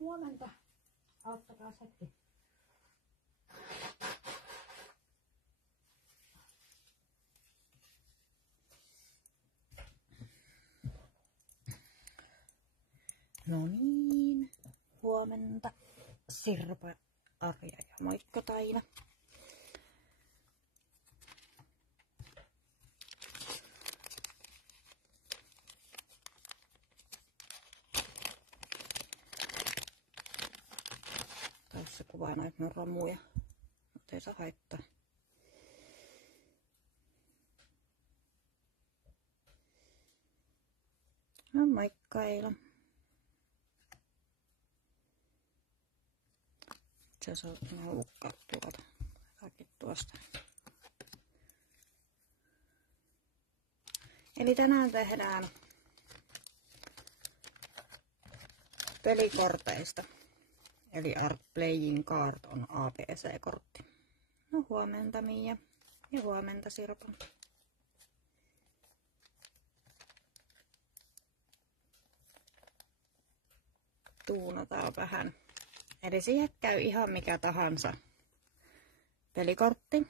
huomenta. Auttakaa hetki. No niin, huomenta. Sirpa, Arja ja moikka Taina. Tässä kuvaa näitä mun romuja, mutta ei saa haittaa. No moikka Eila. Se saa hukkaa tuolta. Kaikki tuosta. Eli tänään tehdään pelikorteista. Eli Art Playing Card on ABC:kortti. No huomenta Mia ja huomenta Sirpa. Tuunataan vähän. Eli siihen käy ihan mikä tahansa pelikortti.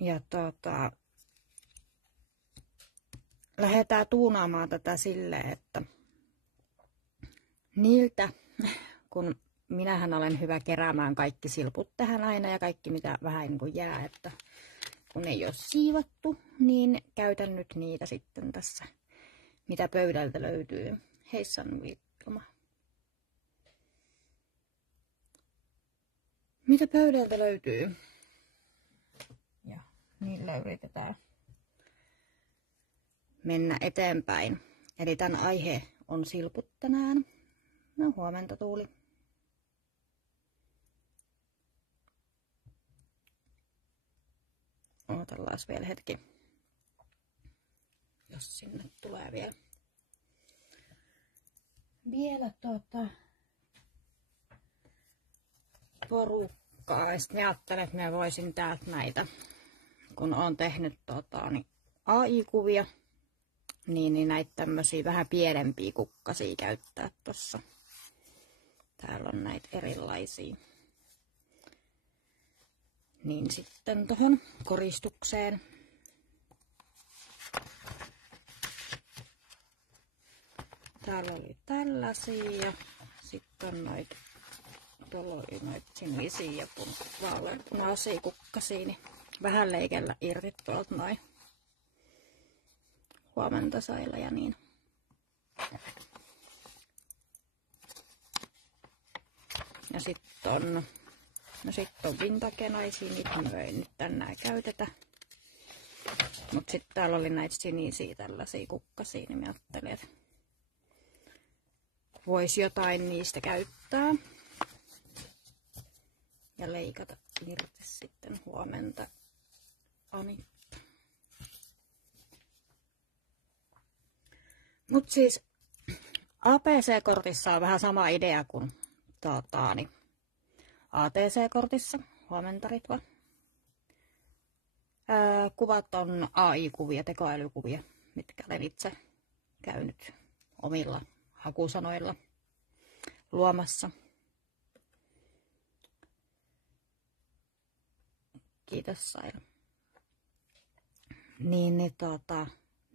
Ja lähdetään tuunaamaan tätä silleen, että niiltä, kun minähän olen hyvä keräämään kaikki silput tähän aina ja kaikki mitä vähän niin kuin jää, että kun ei ole siivattu, niin käytän nyt niitä sitten tässä, mitä pöydältä löytyy. Heissan Vilma. Mitä pöydältä löytyy? Ja niillä yritetään mennä eteenpäin. Eli tämän aihe on silput tänään. No huomenta Tuuli. Odotellaan vielä hetki. Jos sinne tulee vielä porukkaa. Ja sitten ajattelen, että minä voisin täältä näitä, kun olen tehnyt AI-kuvia, niin näitä tämmöisiä vähän pienempiä kukkasia käyttää tossa. Täällä on näitä erilaisia. Niin sitten tuohon koristukseen. Täällä oli tällaisia ja sitten on noita sinisiä ja vaaleanpunaisia kukkasia, niin vähän leikellä irti tuolta noin. Huomenta Saila ja niin. Ja sitten on vintagenaisia, niitä me ei nyt tänään käytetä. Mut sitten täällä oli näitä sinisiä tällaisia kukkasia, niin mä ajattelin, että voisi jotain niistä käyttää. Ja leikata irti sitten huomenta Anitta. Mut siis ABC-kortissa on vähän sama idea kuin ATC-kortissa. Huomenta Ritva. Kuvat on AI-kuvia, tekoälykuvia, mitkä olen itse käynyt omilla hakusanoilla luomassa. Kiitos Saira.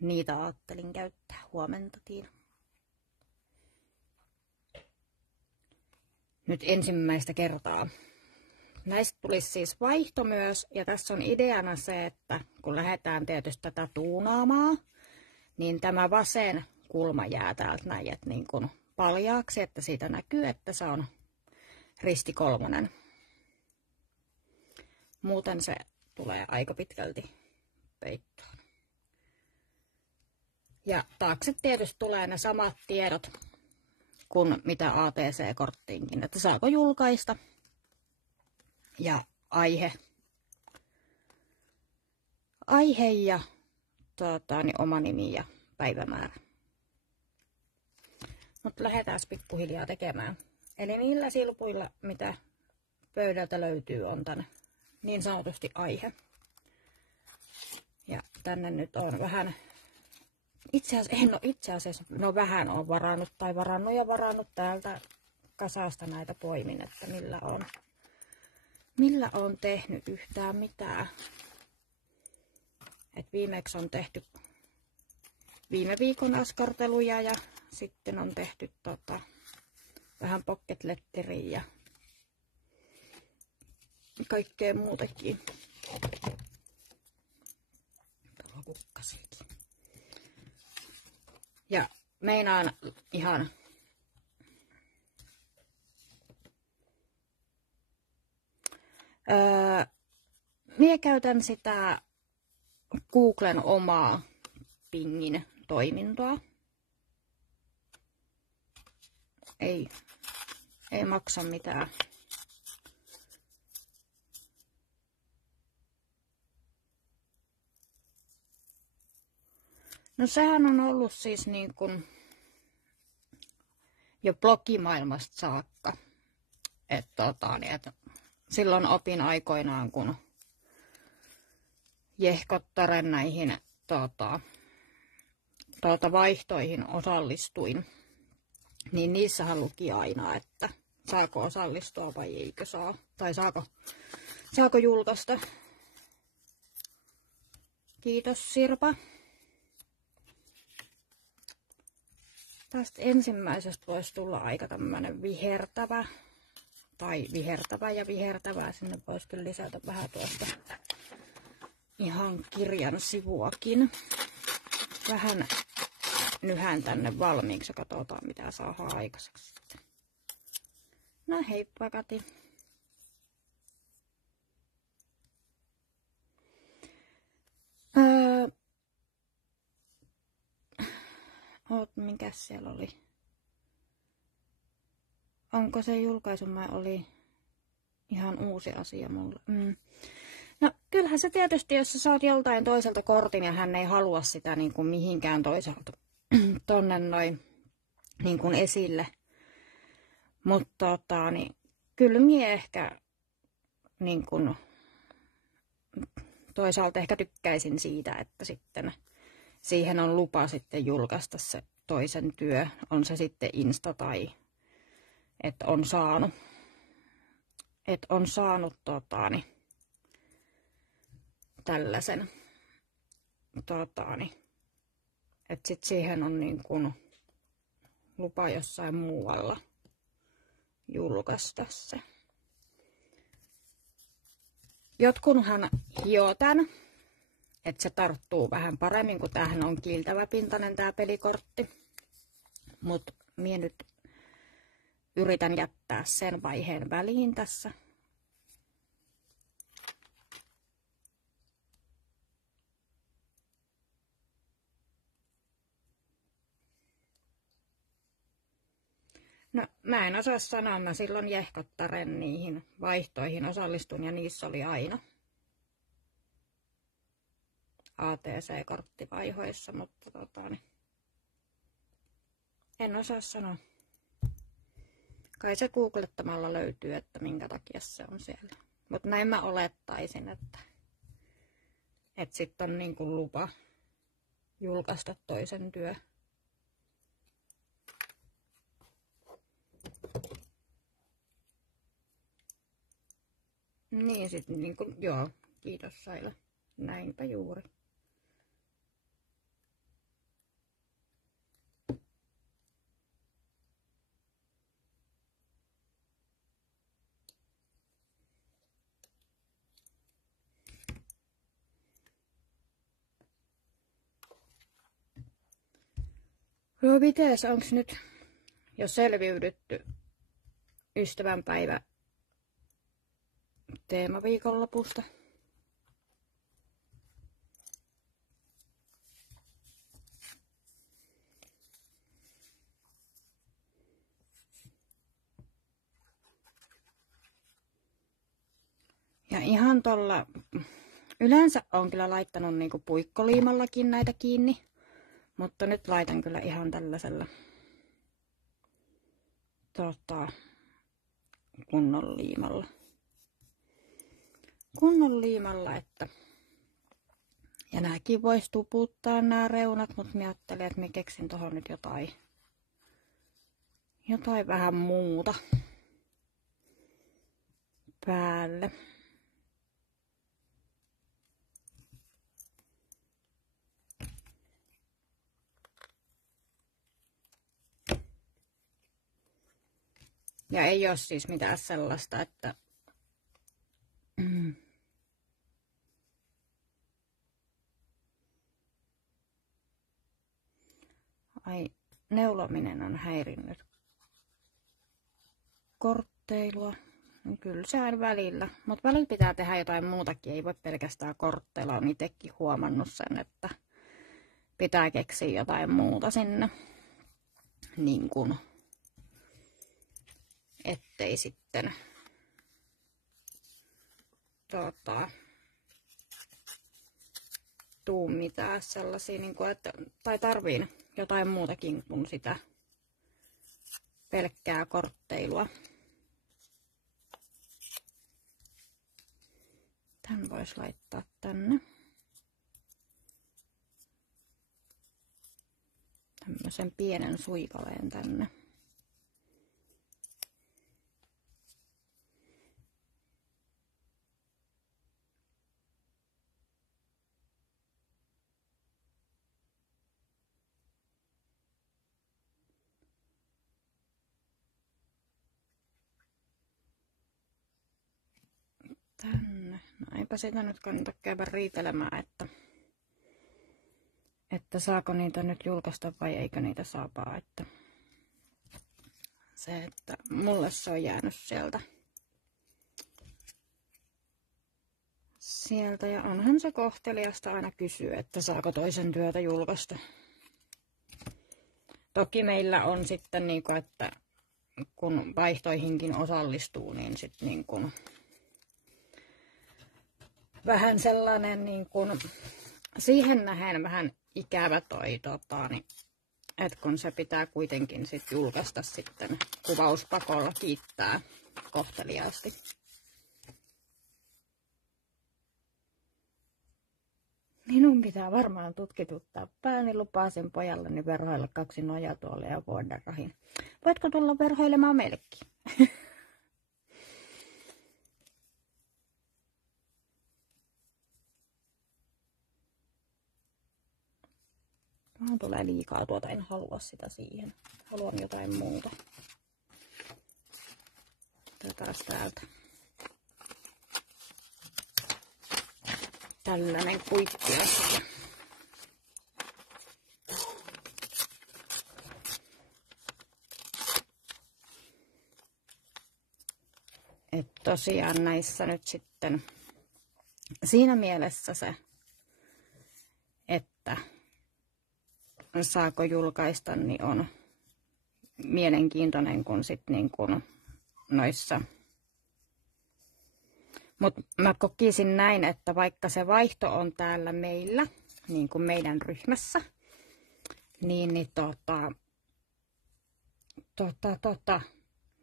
Niitä ajattelin käyttää. Huomenta Tiina. Nyt ensimmäistä kertaa. Näistä tulisi siis vaihto myös, ja tässä on ideana se, että kun lähdetään tietysti tätä tuunaamaan, niin tämä vasen kulma jää täältä näin, että niin kuin paljaaksi, että siitä näkyy, että se on ristikolmonen. Muuten se tulee aika pitkälti peittoon. Ja taakse tietysti tulee ne samat tiedot kuin mitä ATC-korttiinkin, että saako julkaista ja aihe ja oma nimi ja päivämäärä. Mutta lähdetään pikkuhiljaa tekemään. Eli niillä silpuilla, mitä pöydältä löytyy, on tänne niin sanotusti aihe. Ja tänne nyt on vähän itse asiassa, no vähän on varannut varannut täältä kasasta näitä poimin, että millä on tehnyt yhtään mitään. Et viimeksi on tehty viime viikon askarteluja ja sitten on tehty vähän pocketletteriä ja kaikkea muutakin. Tuolla kukkasikin. Ja meinaan ihan minä käytän sitä Googlen omaa pingin toimintoa. Ei maksa mitään. No sehän on ollut siis niin kuin jo blogimaailmasta saakka. Että silloin opin aikoinaan, kun Jehkottaren näihin vaihtoihin osallistuin, niin niissähän luki aina, että saako osallistua vai eikö saa. Tai saako julkaista. Kiitos Sirpa. Tästä ensimmäisestä voisi tulla aika tämmönen vihertävä. Tai vihertävää. Sinne voisi kyllä lisätä vähän tuosta ihan kirjan sivuakin. Vähän nyhän tänne valmiiksi ja katsotaan mitä saadaan aikaiseksi. No heippa Kati. Mikäs siellä oli? Onko se julkaisuma oli ihan uusi asia mulle? No kyllähän se tietysti, jos sä saat joltain toiselta kortin ja hän ei halua sitä niin kuin mihinkään toiselta tonne noin niin kuin esille. Mutta niin, kyllä mie ehkä niin kuin, toisaalta ehkä tykkäisin siitä, että sitten siihen on lupa sitten julkaista se toisen työ. On se sitten Insta tai että on saanut tällaisen että sit siihen on niin kuin lupa jossain muualla julkaista se. Jotkunhan hioo tän, että se tarttuu vähän paremmin, kun tämähän on kiiltäväpintainen tää pelikortti. Mut mie nyt yritän jättää sen vaiheen väliin tässä. No, mä en osaa sanoa, mä silloin Jehkottaren niihin vaihtoihin osallistun ja niissä oli aina ATC-korttivaihoissa, mutta en osaa sanoa. Kai se googlettamalla löytyy, että minkä takia se on siellä. Mutta näin mä olettaisin, että sitten on niin kuin lupa julkaista toisen työ. Niin sitten niin kuin, joo, kiitos Saila. Näinpä juuri. No mites, onks nyt jo selviydytty ystävänpäivä teemaviikonlopusta? Ja ihan tuolla, yleensä on kyllä laittanut niinku puikkoliimallakin näitä kiinni, mutta nyt laitan kyllä ihan tällaisella kunnon liimalla. Kunnon liimalla, että Ja nääkin vois tuputtaa nämä reunat, mutta mä ajattelin, että mä keksin tuohon nyt jotain vähän muuta päälle. Ja ei ole siis mitään sellaista, että ai, neulominen on häirinnyt kortteilua. Kyllä se aina välillä, mutta välillä pitää tehdä jotain muutakin, ei voi pelkästään kortteilla. Olen itsekin huomannut sen, että pitää keksiä jotain muuta sinne, niin kuin, ettei sitten tuu mitään sellaisia, niin kuin, että, tai tarviin jotain muutakin kuin sitä pelkkää kortteilua. Tän voisi laittaa tänne. Tämmöisen pienen suikaleen tänne. Tänne. No eipä sitä nyt kannata käydä riitelemään, että saako niitä nyt julkaista vai eikö niitä saapaa. Että se, että mulle se on jäänyt sieltä ja onhan se kohteliasta aina kysyä, että saako toisen työtä julkaista. Toki meillä on sitten niin kuin, että kun vaihtoihinkin osallistuu, niin sitten niin kuin vähän sellainen niin kuin, siihen nähen vähän ikävä niin, että kun se pitää kuitenkin sit julkaista sitten kuvauspakolla, kiittää kohteliaasti. Minun pitää varmaan tutkituttaa pääni, lupasin pojalleni verhoilla 2 nojatuolia ja vuoderahin. Voitko tulla verhoilemaan meillekin? Vähän tulee liikaa tuota, en halua sitä siihen. Haluan jotain muuta. Otetaan täältä. Tällainen kuittiasia. Että tosiaan näissä nyt sitten siinä mielessä se, että saako julkaista, niin on mielenkiintoinen kuin sitten niin kuin noissa. Mutta mä kokisin näin, että vaikka se vaihto on täällä meillä, niin kuin meidän ryhmässä, niin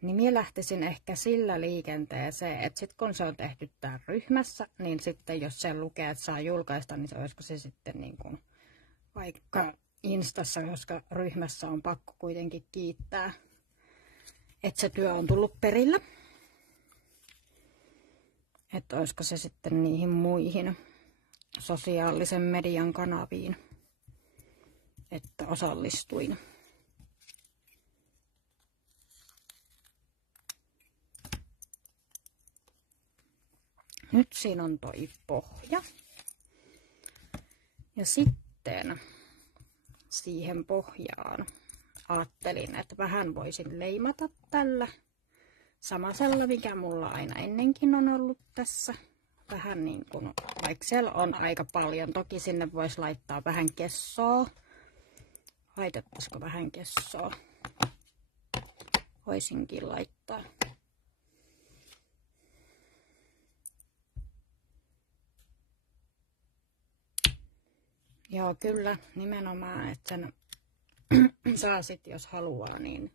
minä lähtisin ehkä sillä liikenteeseen, että sitten kun se on tehty täällä ryhmässä, niin sitten jos se lukee, että saa julkaista, niin se olisiko se sitten niin kuin vaikka Instassa, koska ryhmässä on pakko kuitenkin kiittää, että se työ on tullut perillä. Että olisiko se sitten niihin muihin sosiaalisen median kanaviin, että osallistuin. Nyt siinä on toi pohja. Ja sitten siihen pohjaan ajattelin, että vähän voisin leimata tällä samasella, mikä mulla aina ennenkin on ollut tässä. Vähän niin kuin, vaikka siellä on aika paljon. Toki sinne voisi laittaa vähän kessoa. Laitettaisiko vähän kessoa? Voisinkin laittaa. Joo, kyllä, nimenomaan, että sen saa sit, jos haluaa, niin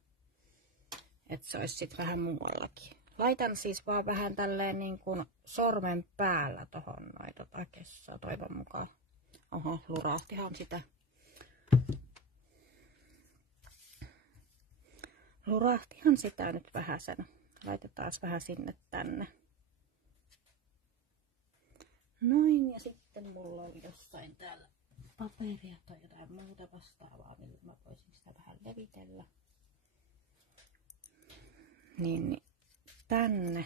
että se olisi sit vähän muuallakin. Laitan siis vaan vähän tälleen niin kuin sormen päällä tohon noin kessaa, toivon mukaan. Oho, lurahtihan sitä. Lurahtihan sitä nyt vähän sen. Laitetaan vähän sinne tänne. Noin, ja sitten mulla on jossain täällä paperia tai jotain muuta vastaavaa, millä mä voisin sitä vähän levitellä. Niin tänne.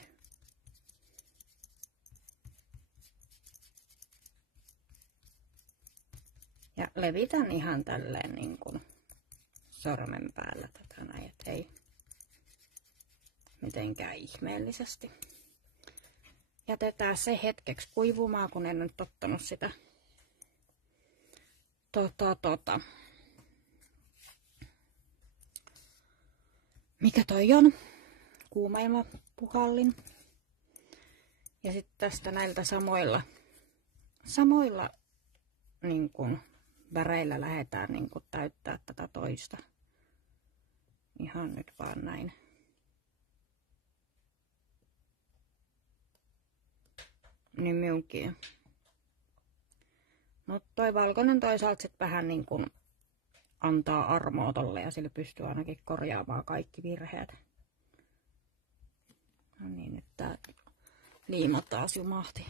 Ja levitän ihan tälleen niin kuin sormen päällä tätä näin, et ei mitenkään ihmeellisesti. Jätetään se hetkeksi kuivumaan, kun en nyt ottanut sitä mikä toi on? Kuumailmapuhallin. Ja sitten tästä näiltä samoilla niin kun väreillä lähdetään niin kun täyttää tätä toista. Ihan nyt vaan näin. Niin minunkin. Mutta toi valkoinen toisaalta sit vähän niin kuin antaa armoa tolle ja sillä pystyy ainakin korjaamaan kaikki virheet. No niin, nyt tää liima taas jumahti.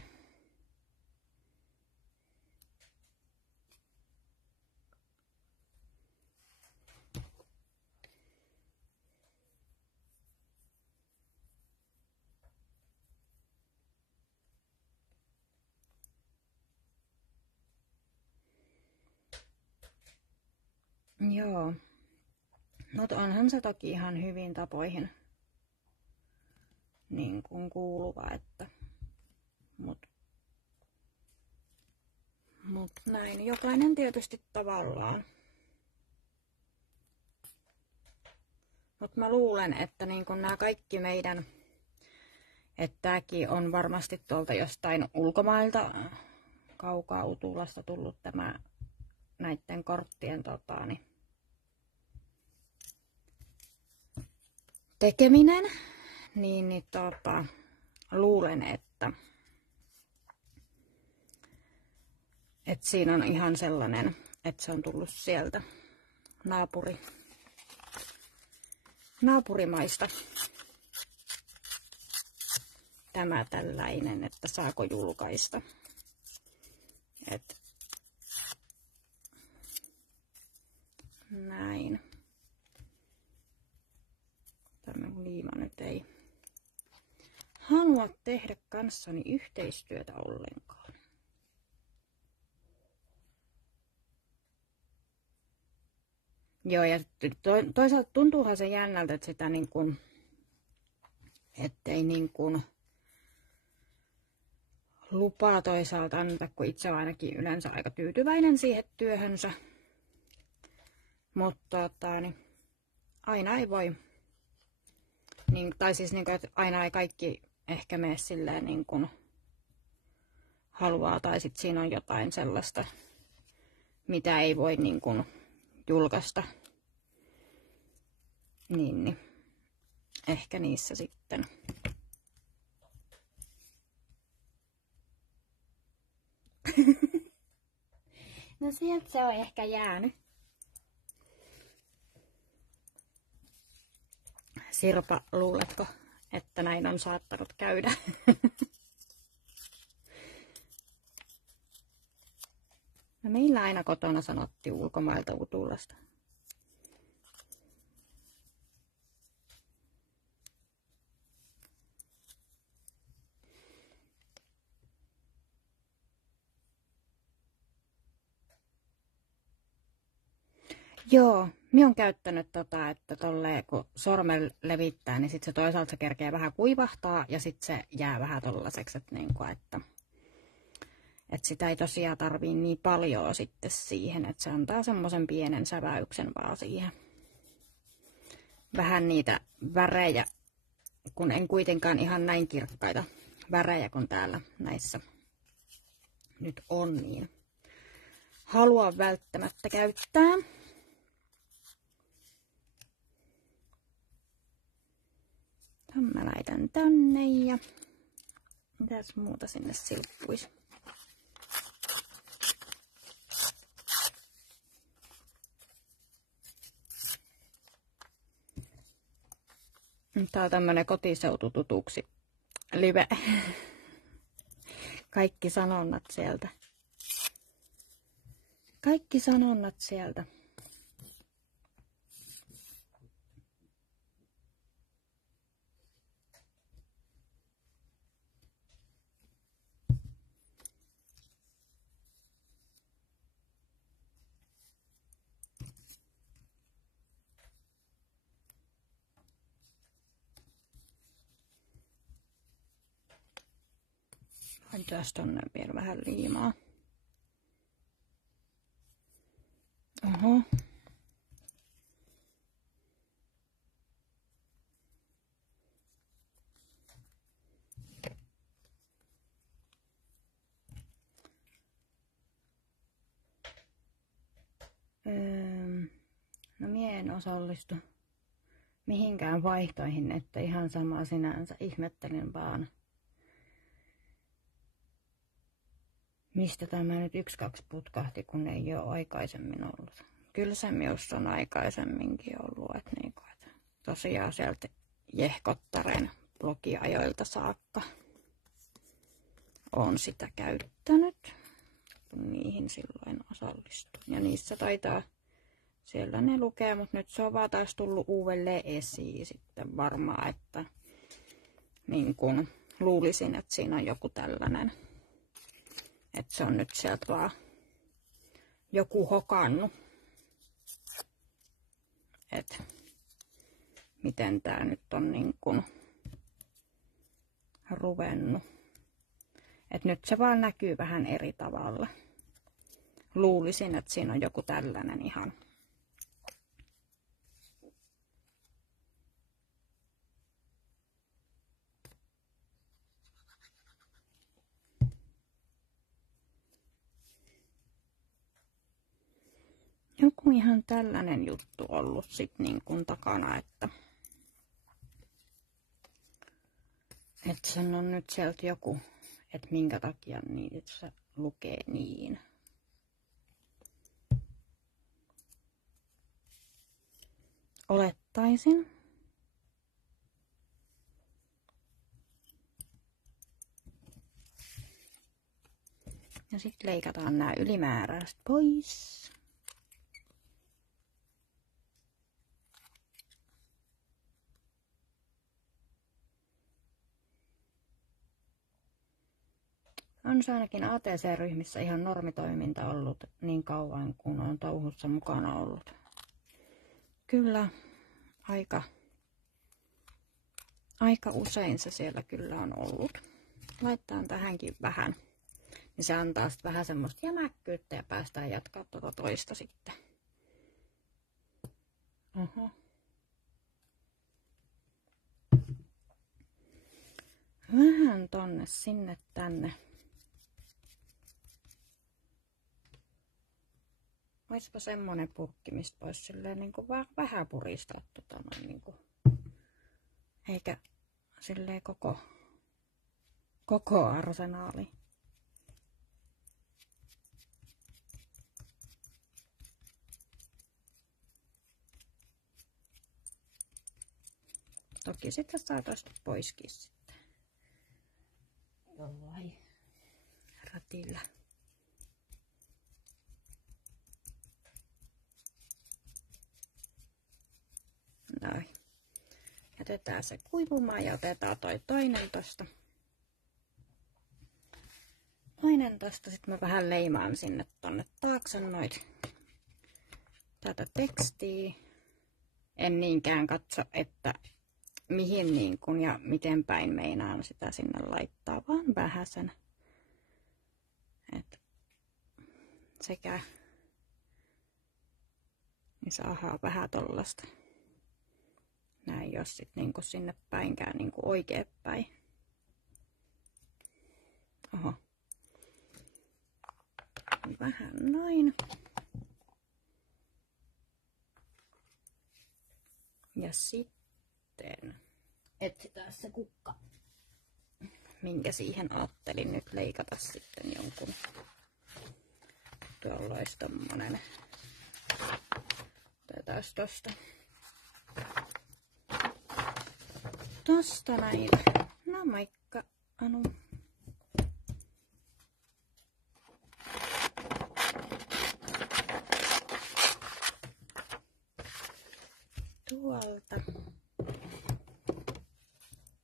Joo. Mutta onhan se toki ihan hyvin tapoihin niin kuin kuuluva, että mut näin. Jokainen tietysti tavallaan. Mutta mä luulen, että niin kuin nämä kaikki meidän, että tääkin on varmasti tuolta jostain ulkomailta kaukaa Utulasta tullut tämä näiden korttien tekeminen, niin luulen, että siinä on ihan sellainen, että se on tullut sieltä naapurimaista. Tämä tällainen, että saako julkaista. Näin. Tämä liima nyt ei halua tehdä kanssani yhteistyötä ollenkaan. Joo, ja toisaalta tuntuuhan se jännältä, että sitä niin kuin, ettei niin kuin lupaa toisaalta anneta, kun itse on ainakin yleensä aika tyytyväinen siihen työhönsä. Mutta niin aina ei voi, niin, tai siis niin kuin, että aina ei kaikki ehkä mene silleen niin kuin haluaa, tai sitten siinä on jotain sellaista, mitä ei voi niin kuin julkaista. Niin ehkä niissä sitten. No sieltä se on ehkä jäänyt. Sirpa, luuletko, että näin on saattanut käydä? No meillä aina kotona sanottiin ulkomailta Utulasta. Joo, minä olen käyttänyt että tolleen kun sormen levittää, niin sitten se toisaalta se kerkeää vähän kuivahtaa ja sitten se jää vähän tollaiseksi, että sitä ei tosiaan tarvii niin paljon sitten siihen, että se antaa semmoisen pienen säväyksen vaan siihen. Vähän niitä värejä, kun en kuitenkaan ihan näin kirkkaita värejä kuin täällä näissä nyt on, niin haluan välttämättä käyttää. Mä laitan tänne ja mitäs muuta sinne silppuisi. Tää on tämmönen kotiseutututuksi live. Kaikki sanonnat sieltä. Kaikki sanonnat sieltä. Laitetaan tonne vielä vähän liimaa. Oho. No mie en osallistu mihinkään vaihtoihin, että ihan sama sinänsä. Ihmettelin vaan, mistä tämä nyt 1-2 putkahti, kun ei ole aikaisemmin ollut. Kyllä se myös on aikaisemminkin ollut, että tosiaan sieltä Jehkottaren blogiajoilta saakka olen sitä käyttänyt, kun niihin silloin osallistuin. Ja niissä taitaa siellä ne lukee, mutta nyt se on vaan taas tullut uudelleen esiin sitten varmaan, että niin kun luulisin, että siinä on joku tällainen, että se on nyt sieltä vaan joku hokannut, että miten tää nyt on niin kun ruvennut. Että nyt se vaan näkyy vähän eri tavalla. Luulisin, että siinä on joku tällainen ihan. Joku ihan tällainen juttu ollut sit niin kuin takana, että sen on nyt sieltä joku, että minkä takia niissä lukee niin. Olettaisin. Ja sitten leikataan nämä ylimääräiset pois. On se ainakin ATC-ryhmissä ihan normitoiminta ollut niin kauan, kun on touhussa mukana ollut. Kyllä, aika usein se siellä kyllä on ollut. Laitetaan tähänkin vähän, niin se antaa sitten vähän semmoista jämäkkyyttä ja päästään jatkaa tuota toista sitten. Oho. Vähän tonne sinne tänne. Olisiko semmonen purkki, mistä voisi silleen niin kuin vähän puristaa niin kuin, eikä silleen koko arsenaali. Toki sitä saa tosta poiskin sitten jollain ratilla. Noin. Jätetään se kuivumaan ja otetaan toi toinen tosta. Sitten mä vähän leimaan sinne tonne taakse noit tätä tekstiä. En niinkään katso, että mihin niin kun ja miten päin meinaan sitä sinne laittaa, vaan vähäsen. Et sekä niin saadaan vähän tollasta. Näin, jos sit niinku sinne päinkään niinku oikein päin. Oho. Vähän noin. Ja sitten etsitään se kukka, minkä siihen ajattelin nyt leikata sitten jonkun. Tuolla olisi tommonen. Otetaan tosta. tosta näitä. No moikka, Anu. Tuolta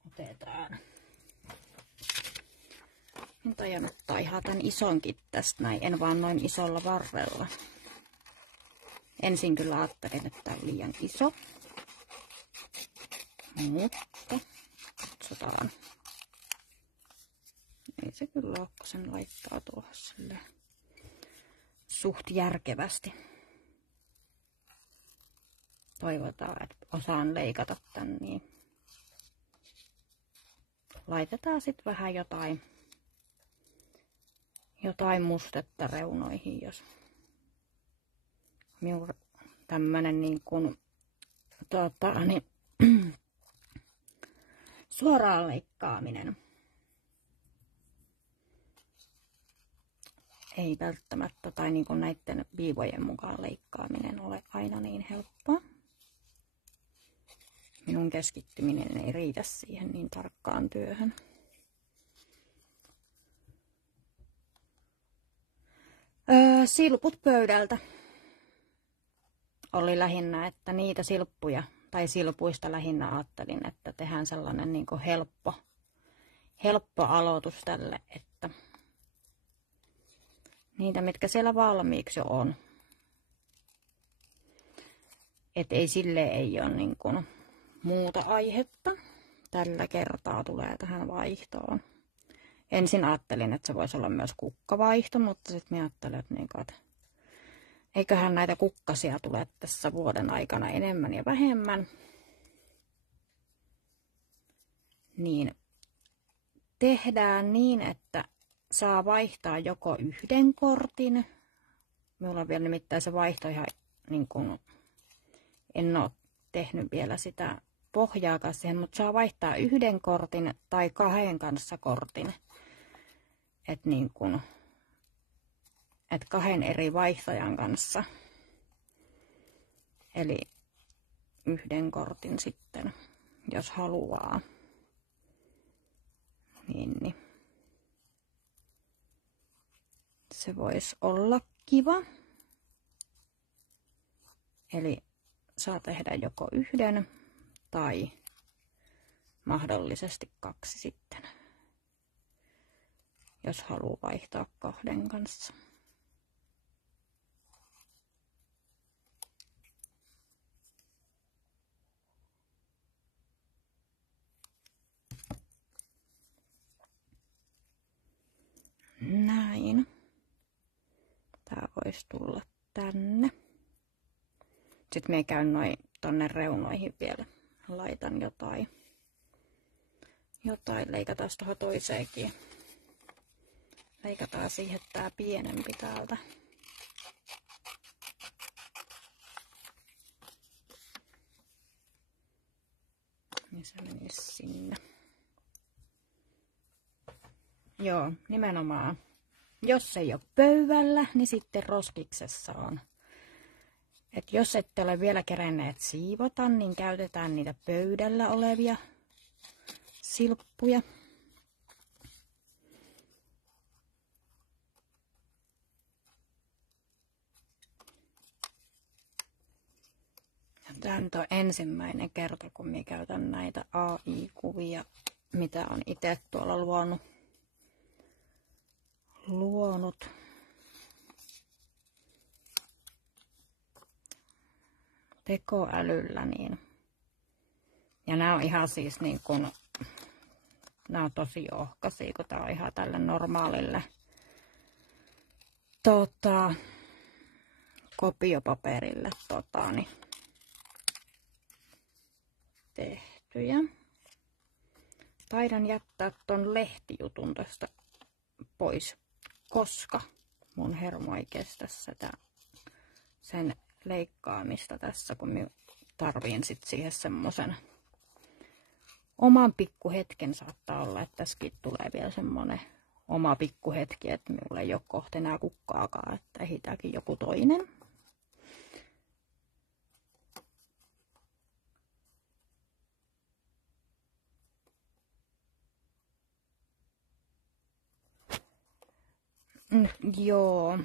otetaan. En tajan ottaa ihan tän isonkin tästä näin, en vaan noin isolla varrella. Ensin kyllä ajattelin, että tää on liian iso. Mutta katsotaan. Ei se kyllä ole, kun sen laittaa tuohon silleen suht järkevästi. Toivotaan, että osaan leikata tän, niin laitetaan sitten vähän jotain mustetta reunoihin, jos minun tämmönen niin kuin niin, suoraan leikkaaminen ei välttämättä, tai niin kuin näiden viivojen mukaan leikkaaminen ole aina niin helppoa. Minun keskittyminen ei riitä siihen niin tarkkaan työhön. Silput pöydältä oli lähinnä, että niitä silppuja tai silpuista lähinnä ajattelin, että tehdään sellainen niin kuin helppo aloitus tälle, että niitä mitkä siellä valmiiksi jo on. Et ei sille ei ole niin kuin muuta aihetta. Tällä kertaa tulee tähän vaihtoon. Ensin ajattelin, että se voisi olla myös kukkavaihto, mutta sitten minä ajattelin, että eiköhän näitä kukkasia tule tässä vuoden aikana enemmän ja vähemmän. Niin tehdään niin, että saa vaihtaa joko yhden kortin. Minulla on vielä nimittäin se vaihto ihan niin kuin en ole tehnyt vielä sitä pohjaakaan siihen, mutta saa vaihtaa yhden kortin tai kahden kanssa kortin. Että niin kuin, kahden eri vaihtajan kanssa. Eli yhden kortin sitten, jos haluaa. Niin. Se voisi olla kiva. Eli saa tehdä joko yhden tai mahdollisesti kaksi sitten, jos haluaa vaihtaa kahden kanssa. Näin. Tää voisi tulla tänne. Sitten me käyn noin tonne reunoihin vielä. Laitan jotain. Leikataan tuohon toiseenkin. Leikataan siihen tää pienempi täältä. Niin se menisi sinne. Joo, nimenomaan. Jos ei ole pöydällä, niin sitten roskiksessa on. Et jos ette ole vielä kerenneet siivota, niin käytetään niitä pöydällä olevia silppuja. Tämä nyt on ensimmäinen kerta, kun minä käytän näitä AI-kuvia, mitä on itse tuolla luonut. Tekoälyllä, niin. Ja nämä on ihan siis niin kuin, nämä on tosi ohkaisia, kun tämä on ihan tälle normaalille kopiopaperille niin tehtyjä. Taidan jättää ton lehtijutun tästä pois, koska mun hermo ei kestä sen leikkaamista tässä, kun minä tarviin sit siihen semmosen oman pikkuhetken. Saattaa olla, että tässäkin tulee vielä semmonen oma pikkuhetki, että minulla ei ole kohta enää kukkaakaan, että ehitääkin joku toinen. Joo.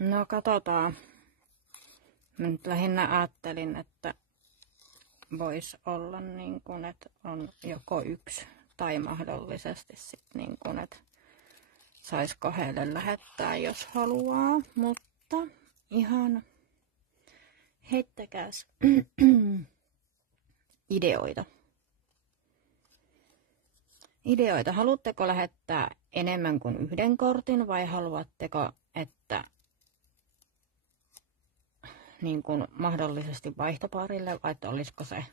No katsotaan. Mä nyt lähinnä ajattelin, että voisi olla niin kuin, että on joko yksi tai mahdollisesti sitten niin kuin, että saisi kahdelle lähettää, jos haluaa. Mutta ihan heittäkääs ideoita. Haluatteko lähettää enemmän kuin yhden kortin vai haluatteko, että niin kuin mahdollisesti vaihtoparille, vai että olisiko se,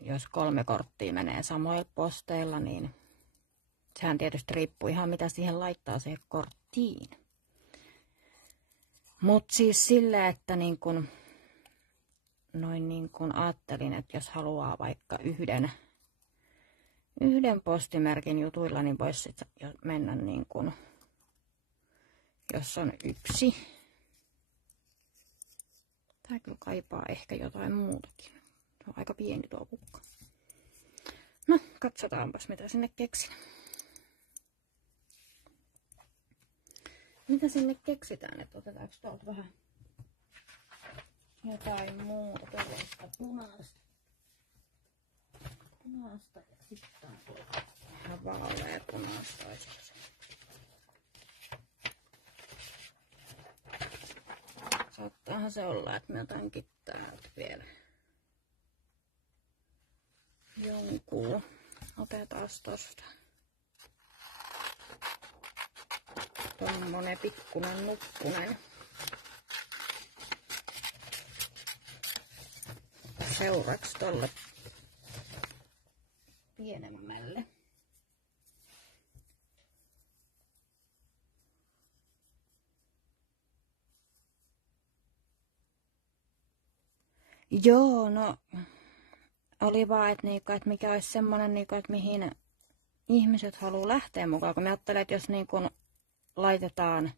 jos 3 korttia menee samoilla posteilla, niin sehän tietysti riippuu ihan mitä siihen laittaa siihen korttiin. Mutta siis sillä, että niin kun, noin niin kun ajattelin, että jos haluaa vaikka yhden postimerkin jutuilla, niin voisi sitten mennä niin kun, jos on 1. Tää kyllä kaipaa ehkä jotain muutakin. Se on aika pieni tuo kukka. No, katsotaanpas mitä sinne keksin. Mitä sinne keksitään, että otetaanko tuolta vähän jotain muuta, tuollaista punaista ja sitten vähän vaalea punaista. Saattaahan se olla, että me otankin täältä vielä jonkun. Otetaan tosta. Tommonen pikkunen nuppunen. Seuraavaksi tolle pienemmälle. Joo, no oli vaan, että mikä olisi semmoinen, että mihin ihmiset haluaa lähteä mukaan. Kun mä ajattelen, että jos laitetaan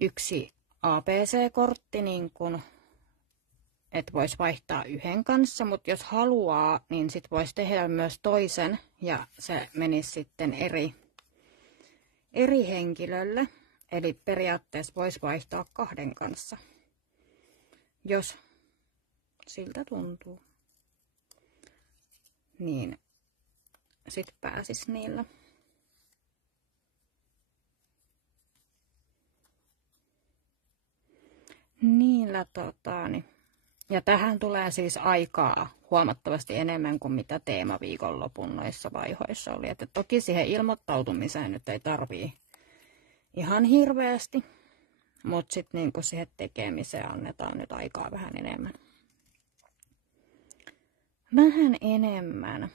yksi APC-kortti, että voisi vaihtaa yhden kanssa, mutta jos haluaa, niin sit voisi tehdä myös toisen ja se menisi sitten eri henkilölle. Eli periaatteessa voisi vaihtaa 2 kanssa, jos siltä tuntuu. Niin sit pääsis niillä. Niillä ja tähän tulee siis aikaa huomattavasti enemmän kuin mitä teemaviikonlopun noissa vaihoissa oli. Että toki siihen ilmoittautumiseen nyt ei tarvii ihan hirveästi, mutta sitten niin siihen tekemiseen annetaan nyt aikaa vähän enemmän. Vähän enemmän.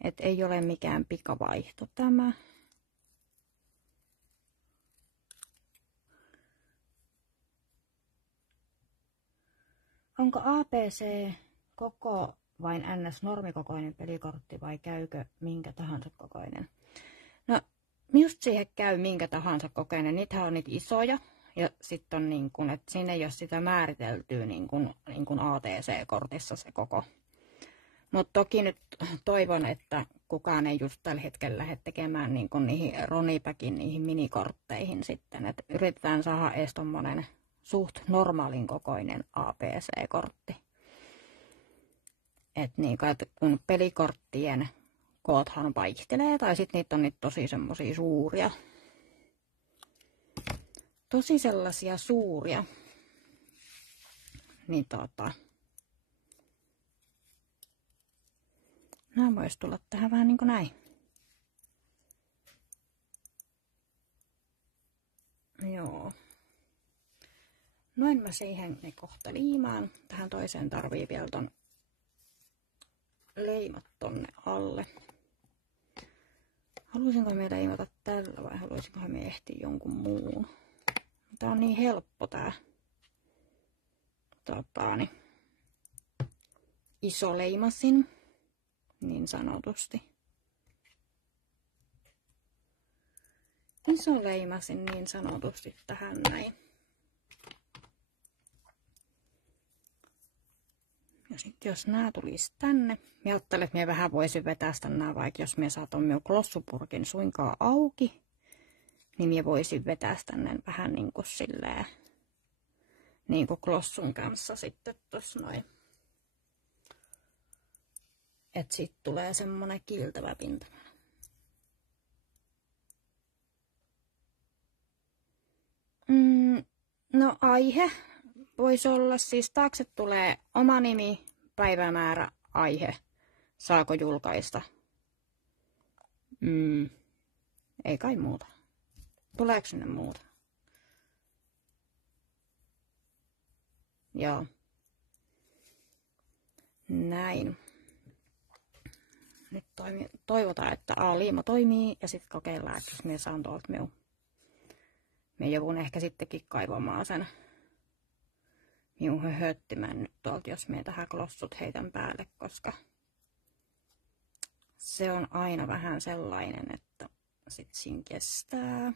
Et ei ole mikään pikavaihto tämä. Onko APC koko vain NS-normikokoinen pelikortti vai käykö minkä tahansa kokoinen? No, just siihen käy minkä tahansa kokoinen. Niitähän on niitä isoja. Ja sitten on niin kuin, että sinne jos sitä määriteltyy niin kuin ATC-kortissa se koko. Mutta toki nyt toivon, että kukaan ei just tällä hetkellä lähde tekemään niin kuin niihin Ronipäkin niihin minikortteihin sitten. Että yritetään saada edes tommonen suht normaalin kokoinen APC-kortti. Että kun pelikorttien koothan vaihtelee, tai sitten niitä on niitä tosi semmosia suuria. Tosi sellaisia suuria. Niin nämä vois tulla tähän vähän niin kuin näin. Joo. Noin mä siihen ne kohta liimaan. Tähän toiseen tarvii vielä ton leimat tonne alle. Haluaisinko me leimata tällä vai haluaisinko me ehtiä jonkun muun? Tää on niin helppo tää iso leimasin niin sanotusti. Iso leimasin niin sanotusti tähän näin. Ja sitten jos nämä tulisi tänne, mä ajattelen, että mä vähän voisin vetästä nämä, vaikka jos mä saatan minun klossupurkin suinkaan auki, niin mä voisin vetästä ne vähän niin kuin silleen, niin kuin klossun kanssa sitten tossa noin. Että sit tulee semmonen kiiltävä pinta. No aihe voisi olla, siis taakse tulee oma nimi, päivämäärä, aihe. Saako julkaista? Ei kai muuta. Tuleeko sinne muuta? Joo. Näin. Nyt toivotaan, että liima toimii ja sitten kokeillaan, että jos minä saan tuolta minun. Minä joudun ehkä sittenkin kaivamaan sen minun höhöttimän nyt tuolta, jos minä tähän klossut heitän päälle, koska se on aina vähän sellainen, että sit siinä kestää.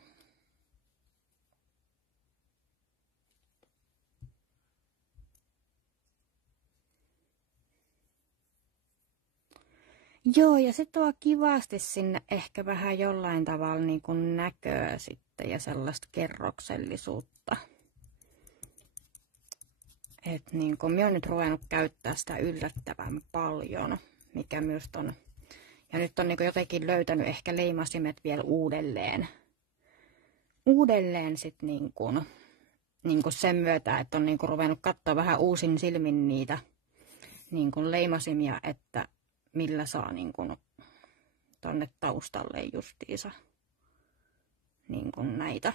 Joo, ja se tuo kivasti sinne ehkä vähän jollain tavalla niin kuin näköä sitten ja sellaista kerroksellisuutta. Et niin kuin minä olen nyt ruvennut käyttää sitä yllättävän paljon, mikä myös on. Ja nyt on niin kuin jotenkin löytänyt ehkä leimasimet vielä uudelleen. Uudelleen sitten niin kuin sen myötä, että on niin kuin ruvennut katsoa vähän uusin silmin niitä niin kuin leimasimia, että millä saa niin kuin tonne taustalle justiinsa niin kuin näitä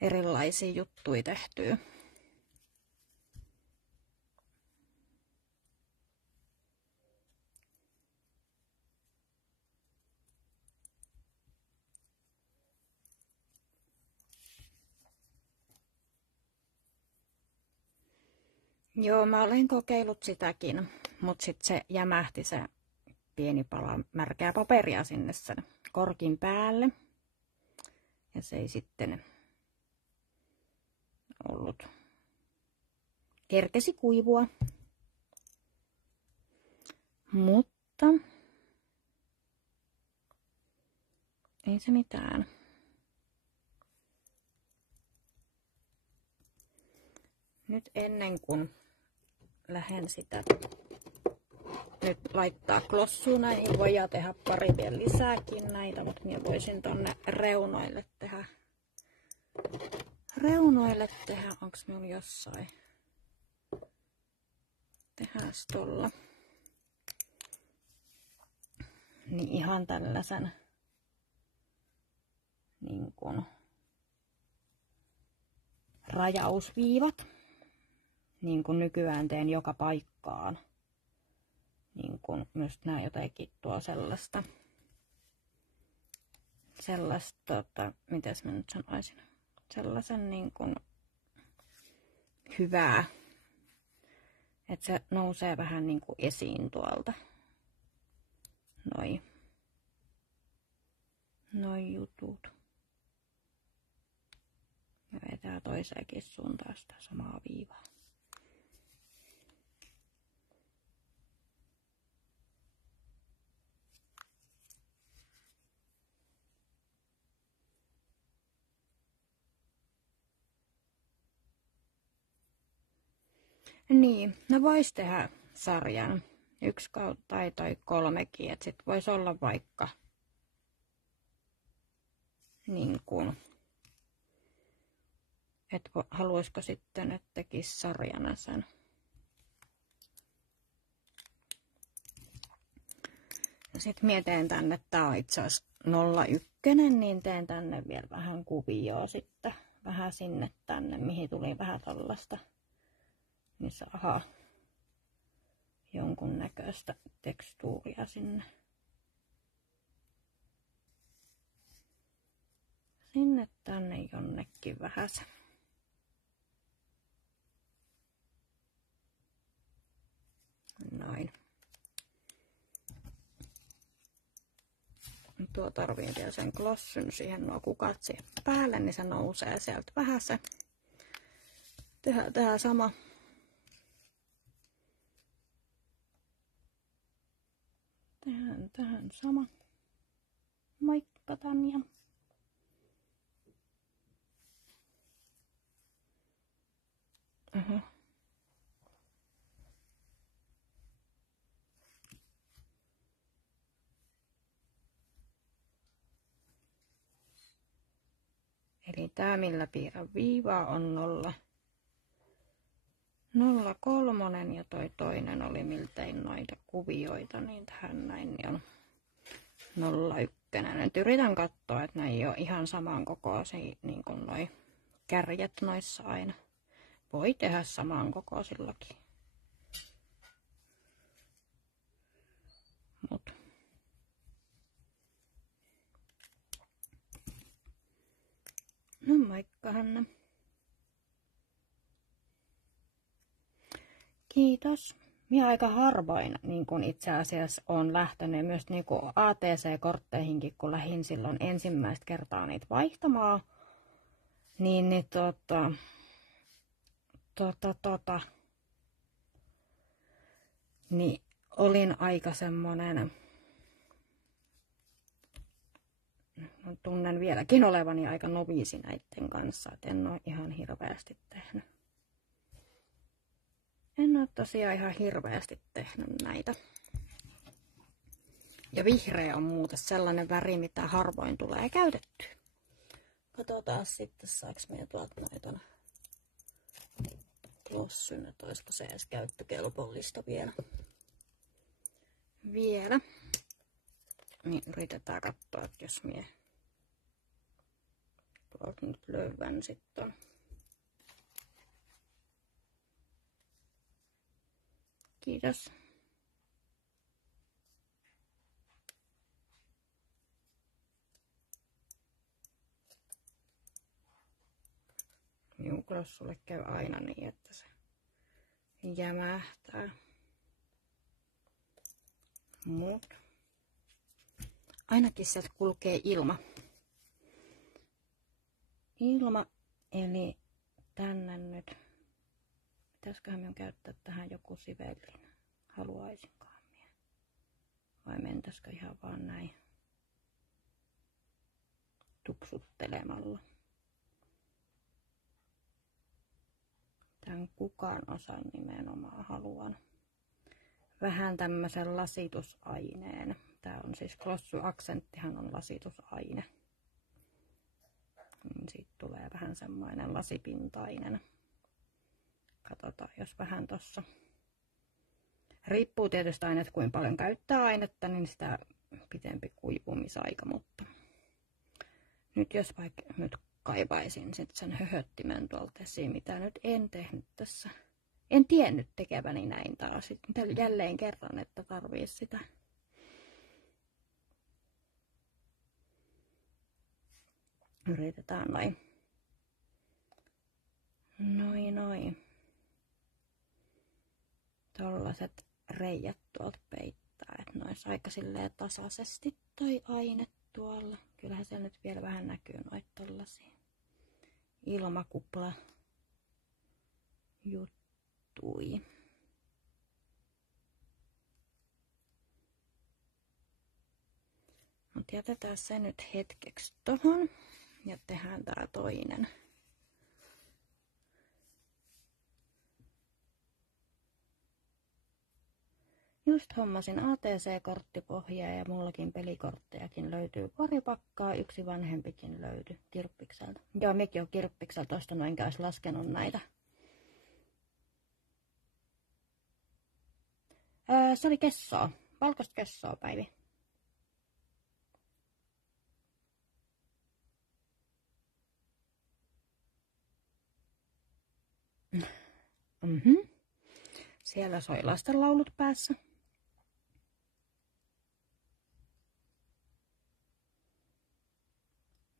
erilaisia juttuja tehtyä. Joo, mä olen kokeillut sitäkin, mutta sitten se jämähti se pieni pala märkää paperia sinne sen korkin päälle. Ja se ei sitten ollut. Kerkesi kuivua. Mutta ei se mitään. Nyt ennen kuin lähden sitä nyt laittaa klossuun näin, niin voidaan tehdä pari vielä lisääkin näitä, mutta minä voisin tonne reunoille tehdä. Onks minun jossain? Tehdääs tolla. Niin ihan tällaisen niin kuin rajausviivat. Niin kuin nykyään teen joka paikkaan. Niin kuin myös nää jotenkin tuo sellaista, mitäs mä nyt sanoisin, sellaisen niin kuin hyvää, että se nousee vähän niin kuin esiin tuolta. Noi jutut. Ja vetää toiseenkin suuntaan sitä samaa viivaa. Niin, no vois tehdä sarjan 1 tai 3kin, että sit vois olla vaikka niin kuin, että haluaisiko sitten, että tekisi sarjana sen. Ja sit mie teen tänne, tää on itse asiassa 01, niin teen tänne vielä vähän kuvioa sitten, vähän sinne tänne, mihin tuli vähän tollasta. Niin saa jonkun näköistä tekstuuria sinne. Sinne tänne jonnekin vähäsen. Noin. Tuo tarvii vielä sen glossun siihen nuo kukat siihen päälle, niin se nousee sieltä vähäsen. Tehdään sama. Tehdään tähän sama. Moikka Tanja. Aha. Eli tää millä piirrän viivaa on 0,3 ja toi toinen oli miltei noita kuvioita, niin tähän näin niin on 0,1. Nyt yritän katsoa, että ne ei ole ihan saman kokoisia niin kuin noi kärjet noissa aina. Voi tehdä saman kokoisillakin. Mut. No moikka Hanna. Kiitos. Minä aika harvoin niin kun itse asiassa olen lähtenyt myös niin kun ATC-kortteihinkin, kun lähdin silloin ensimmäistä kertaa niitä vaihtamaan. Niin olin aika semmonen, tunnen vieläkin olevani aika noviisi näiden kanssa, että en ole ihan hirveästi tehnyt. En ole tosiaan ihan hirveästi tehnyt näitä. Ja vihreä on muuten sellainen väri, mitä harvoin tulee käytettyä. Katsotaan sitten, saaks meidän tuolta noita glossyn, että olisiko se edes käyttökelpollista vielä. Niin yritetään katsoa, että jos mie tuolta nyt löydän sitten. Kiitos. Minun glossulle käy aina niin, että se jämähtää. Mut ainakin sieltä kulkee ilma. Eli tänne nyt. Pitäisiköhän minun käyttää tähän joku sivellin? Haluaisinkaan minä. Vai mentäisikö ihan vaan näin tupsuttelemalla? Tämän kukan osan nimenomaan haluan. Vähän tämmöisen lasitusaineen. Tää on siis glossyakzenttihan on lasitusaine. Siitä tulee vähän semmoinen lasipintainen. Katsotaan, jos vähän tossa. Riippuu tietysti aina, että kuinka paljon käyttää ainetta, niin sitä pitempi kuivumisaika, mutta nyt jos vaikka nyt kaivaisin sit sen höhöttimen tuolta esiin, mitä nyt en tehnyt tässä. En tiennyt tekeväni näin taas jälleen kerran, että tarvii sitä. Yritetään noin. Noin. Tollaset reijät tuolta peittää, että nois aika silleen tasaisesti toi aine tuolla. Kyllähän siellä nyt vielä vähän näkyy noita tollasia ilmakupla juttui. Mut jätetään se nyt hetkeksi tohon ja tehdään tää toinen. Just hommasin ATC-korttipohjaa ja mullakin pelikorttejakin löytyy pari pakkaa, yksi vanhempikin löytyi Kirppikseltä. Joo, mekin on Kirppikseltä ostanut, enkä olisi laskenut näitä. Se oli kessoa, valkoista kessoa Päivi. Siellä soi lastenlaulut päässä.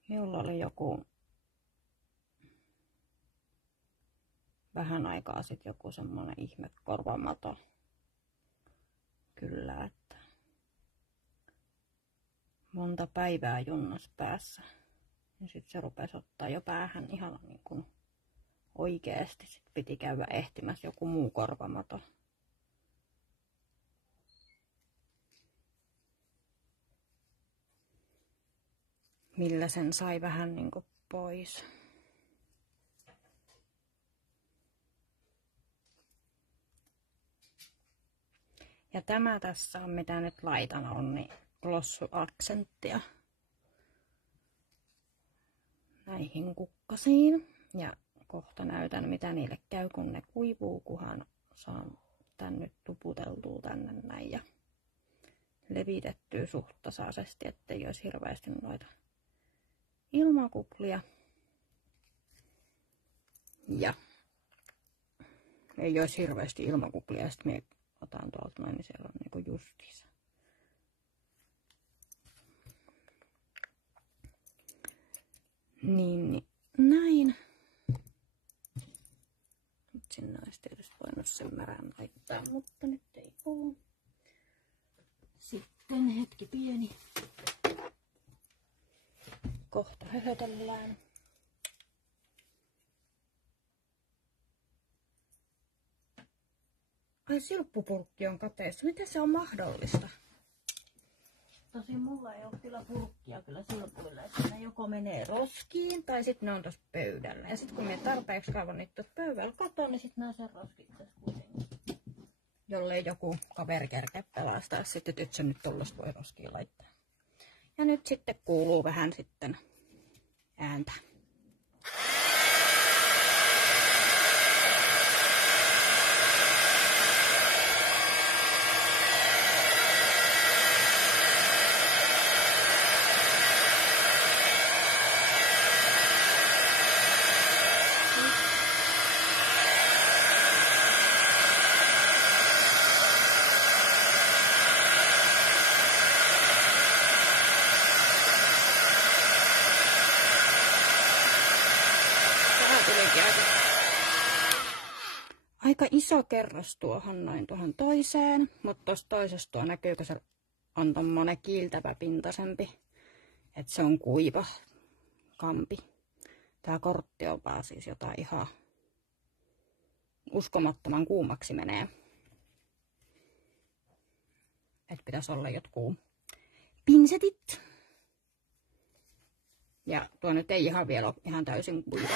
Minulla oli joku vähän aikaa sitten joku semmonen ihme korvamato. Kyllä, että monta päivää junnas päässä. Ja sitten se rupesi ottaa jo päähän ihan niin kuin oikeesti. Sitten piti käydä ehtimässä joku muu korvamato. millä sen sai vähän niinku pois. Ja tämä tässä on, mitä nyt laitan, on niin glossuaksenttia näihin kukkasiin. Ja kohta näytän, mitä niille käy, kun ne kuivuu, kunhan saan tän nyt tuputeltua tänne näin ja levitettyä suht tasaisesti, ettei olisi hirveästi noita ilmakuplia. Ja ei olisi hirveästi ilmakuplia, ja sitten otan tuolta noin, niin siellä on niinku justiinsa. Niin, näin. Nyt sinne olisi tietysti voinut sen märän laittaa, mutta nyt ei ole. Sitten hetki pieni. Kohta höhötellään. Ai, silppupurkki on kateessa. Miten se on mahdollista? Tosin mulla ei ole kyllä purkkia kyllä silpuilla, että ne joko menee roskiin tai sitten ne on tuossa pöydällä. Ja sitten kun me tarpeeksi kauan niitä tuossa pöydällä katon, niin sitten ne on sen roskittais kuitenkin. Jollei joku kaveri kerkeä pelastaa, sitten että se nyt tollaista voi roskiin laittaa. Ja nyt sitten kuuluu vähän sitten ääntä. Aika iso kerros tuohon noin tuohon toiseen, mutta tuossa toisessa tuo näkyykö se on tommonen kiiltävä pintaisempi, että se on kuiva kampi. Tää kortti on vaan siis jotain ihan uskomattoman kuumaksi menee. Et pitäisi olla jotkut pinsetit. Ja tuo nyt ei ihan vielä ole ihan täysin kuiva.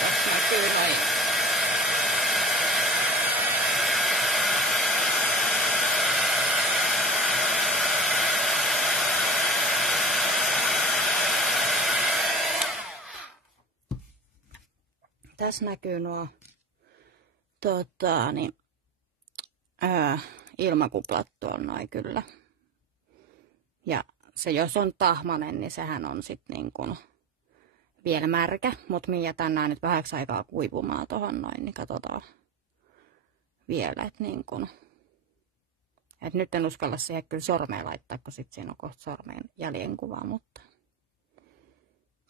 Tässä näkyy noin. Tässä näkyy nuo ilmakuplat tuolla noin kyllä. Ja se jos on tahmanen, niin sehän on sitten niin kuin vielä märkä, mutta minä jätän nää nyt vähäksi aikaa kuivumaan tuohon noin, niin katsotaan vielä, että niin kuin, et nyt en uskalla siihen kyllä sormeen laittaa, kun sitten siinä on kohta sormeen jäljenkuva, mutta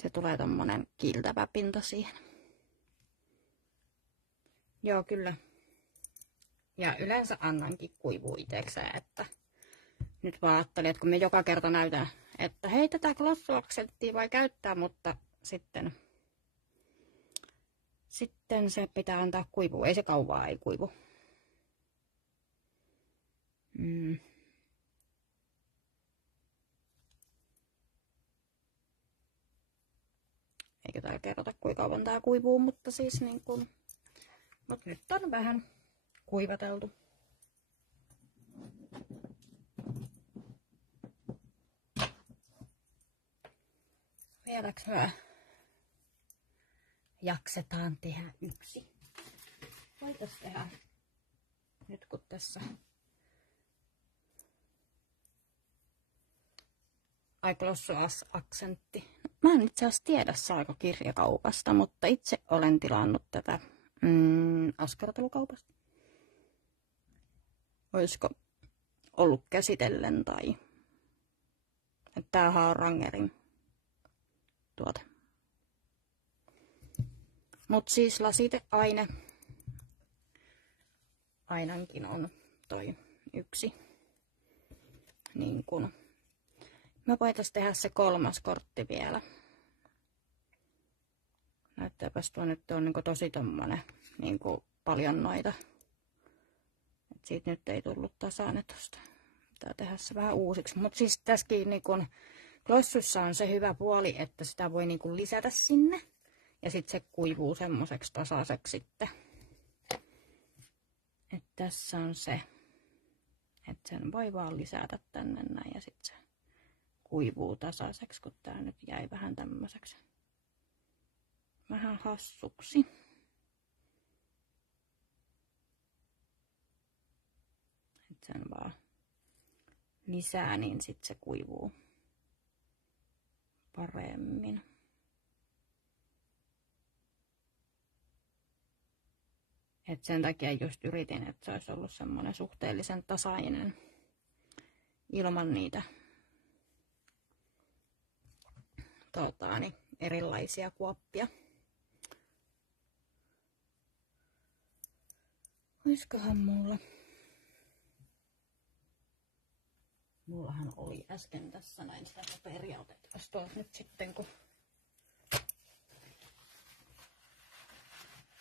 se tulee tommonen kiiltävä pinta siihen. Joo, kyllä. Ja yleensä annankin kuivuu itsekseen, että nyt vaan ajattelin, että kun me joka kerta näytän, että hei, tätä glossuaksenttia voi käyttää, mutta sitten se pitää antaa kuivua. Ei se kauaa ei kuivu. Eikä täällä kerrota kuinka kauan tää kuivuu, mutta siis niin kuin, mutta nyt on vähän kuivateltu. Vieläks me jaksetaan tehdä yksi? Voitais tehdä nyt kun tässä glossuaksentti. Mä en itse asiassa tiedä saako kirjakaupasta, mutta itse olen tilannut tätä askartelukaupasta. Olisiko ollut käsitellen tai... Tämähän on Rangerin tuote. Mut siis lasiteaine. Ainakin on toi yksi. Niin kun. Me voitais tehdä se kolmas kortti vielä. Näyttääpäs tuo nyt on niinku tosi tommonen niinku paljon noita. Et siitä nyt ei tullut tasainen tosta. Pitää tehdä se vähän uusiksi. Mutta siis tässäkin niin kun glossussa on se hyvä puoli, että sitä voi niin kun lisätä sinne. Ja sitten se kuivuu semmoiseksi tasaiseksi sitten. Et tässä on se, että sen voi vaan lisätä tänne näin ja sitten se kuivuu tasaiseksi, kun tää nyt jäi vähän tämmöiseksi vähän hassuksi. Et sen vaan lisää, niin sitten se kuivuu paremmin. Et sen takia just yritin, että se olisi ollut semmoinen suhteellisen tasainen ilman niitä erilaisia kuoppia. Oiskohan mullahan oli äsken tässä näin sitä paperia, otetaan tuolta nyt sitten kun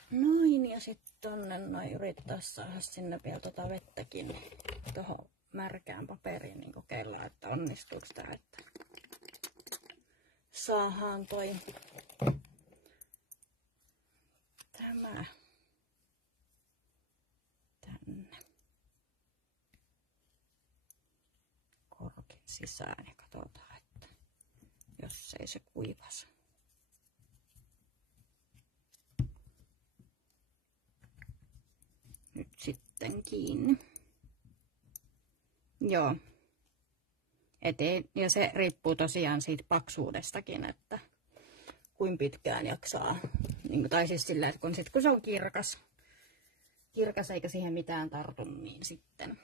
noin, ja sitten tonne noin yrittää saada sinne vielä vettäkin tuohon märkään paperiin, niin kokeillaan, että onnistuuko tää, että saadaan toi tämä tänne korkin sisään ja katsotaan, että jos ei se kuivas. Nyt sitten kiinni. Joo. Ja se riippuu tosiaan siitä paksuudestakin, että kuinka pitkään jaksaa. Tai siis sillä, että kun se on kirkas eikä siihen mitään tartu, niin sitten.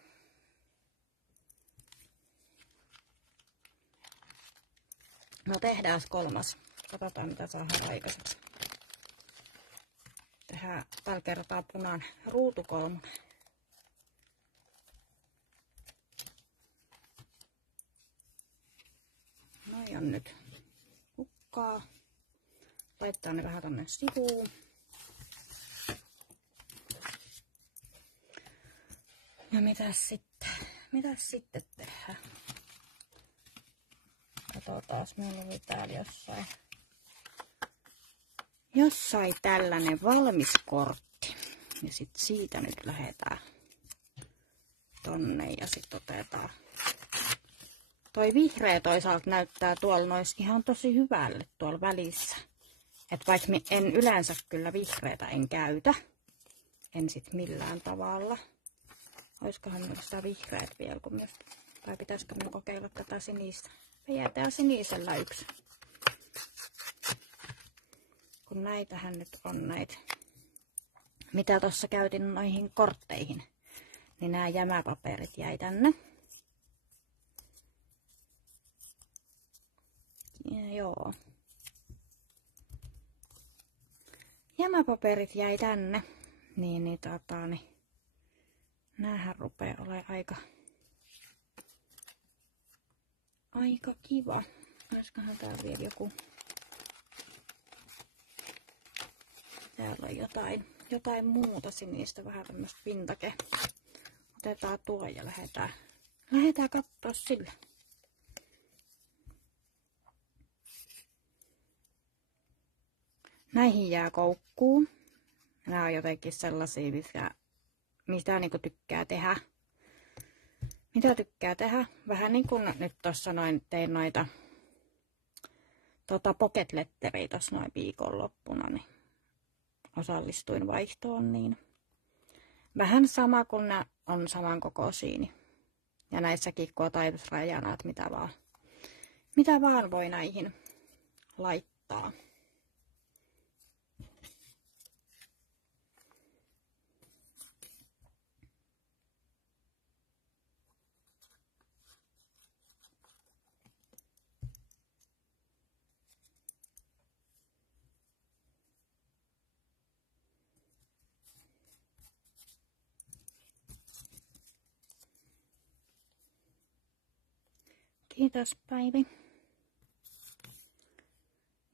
No tehdään kolmas. Katsotaan mitä saadaan aikaiseksi. Tehdään tällä kertaa punainen ruutukolmonen. Noi on nyt hukkaa. Laittaa ne vähän tonne sivuun. Ja mitäs sitten tehdään? Katsotaan, meillä oli täällä jossain tällainen valmis kortti. Ja sitten siitä nyt lähdetään tonne ja sitten otetaan. Toi vihreä toisaalta näyttää tuolla nois ihan tosi hyvälle tuolla välissä. Et vaikka en yleensä kyllä vihreätä en käytä. En sit millään tavalla. Oiskohan minulla sitä vihreät vielä, kun myös, vai pitäisikö minun kokeilla tätä sinistä? Jätään sinisellä yksi. Kun näitähän nyt on näitä, mitä tuossa käytin noihin kortteihin, niin nämä jämäpaperit jäi tänne. Ja joo. Jämäpaperit jäi tänne, niin näähän rupeaa olemaan aika kiva. Olisikohan täällä vielä joku. Täällä on jotain muuta sinistä, vähän tämmöistä pintake. Otetaan tuo ja lähdetään katsoa sillä. Näihin jää koukkuun. Nämä on jotenkin sellaisia, mitä niinku tykkää tehdä. Mitä tykkää tehdä? Vähän niin kuin nyt tuossa noin tein noita pocket-letteriä tuossa noin viikonloppuna, niin osallistuin vaihtoon, niin vähän sama kuin nämä on samankokoisia. Ja näissäkin kun on taitusrajana, että mitä vaan voi näihin laittaa. Kiitos Päivi.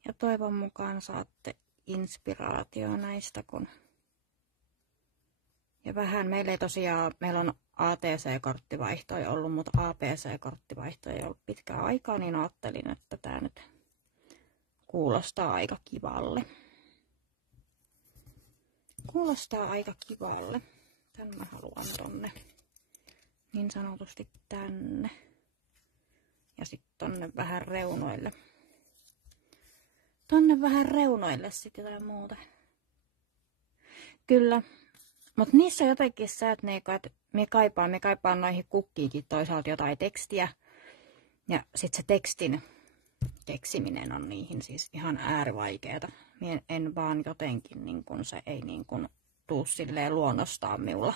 Ja toivon mukaan saatte inspiraatio näistä, kun Ja vähän, meillä on ATC-korttivaihtoja ollut, mutta APC-korttivaihtoja ei ollut pitkään aikaa, niin ajattelin, että tää nyt kuulostaa aika kivalle. Kuulostaa aika kivalle. Tän mä haluan tonne. Niin sanotusti tänne. Ja sitten tonne vähän reunoille. Tonne vähän reunoille sitten jotain muuta. Kyllä. Mutta niissä on jotenkin se, että me kaipaan noihin kukkiinkin toisaalta jotain tekstiä. Ja sitten se tekstin keksiminen on niihin siis ihan äärivaikeeta. Mie en vaan jotenkin, niin kun se ei niin kun tuu silleen luonnostaan minulla.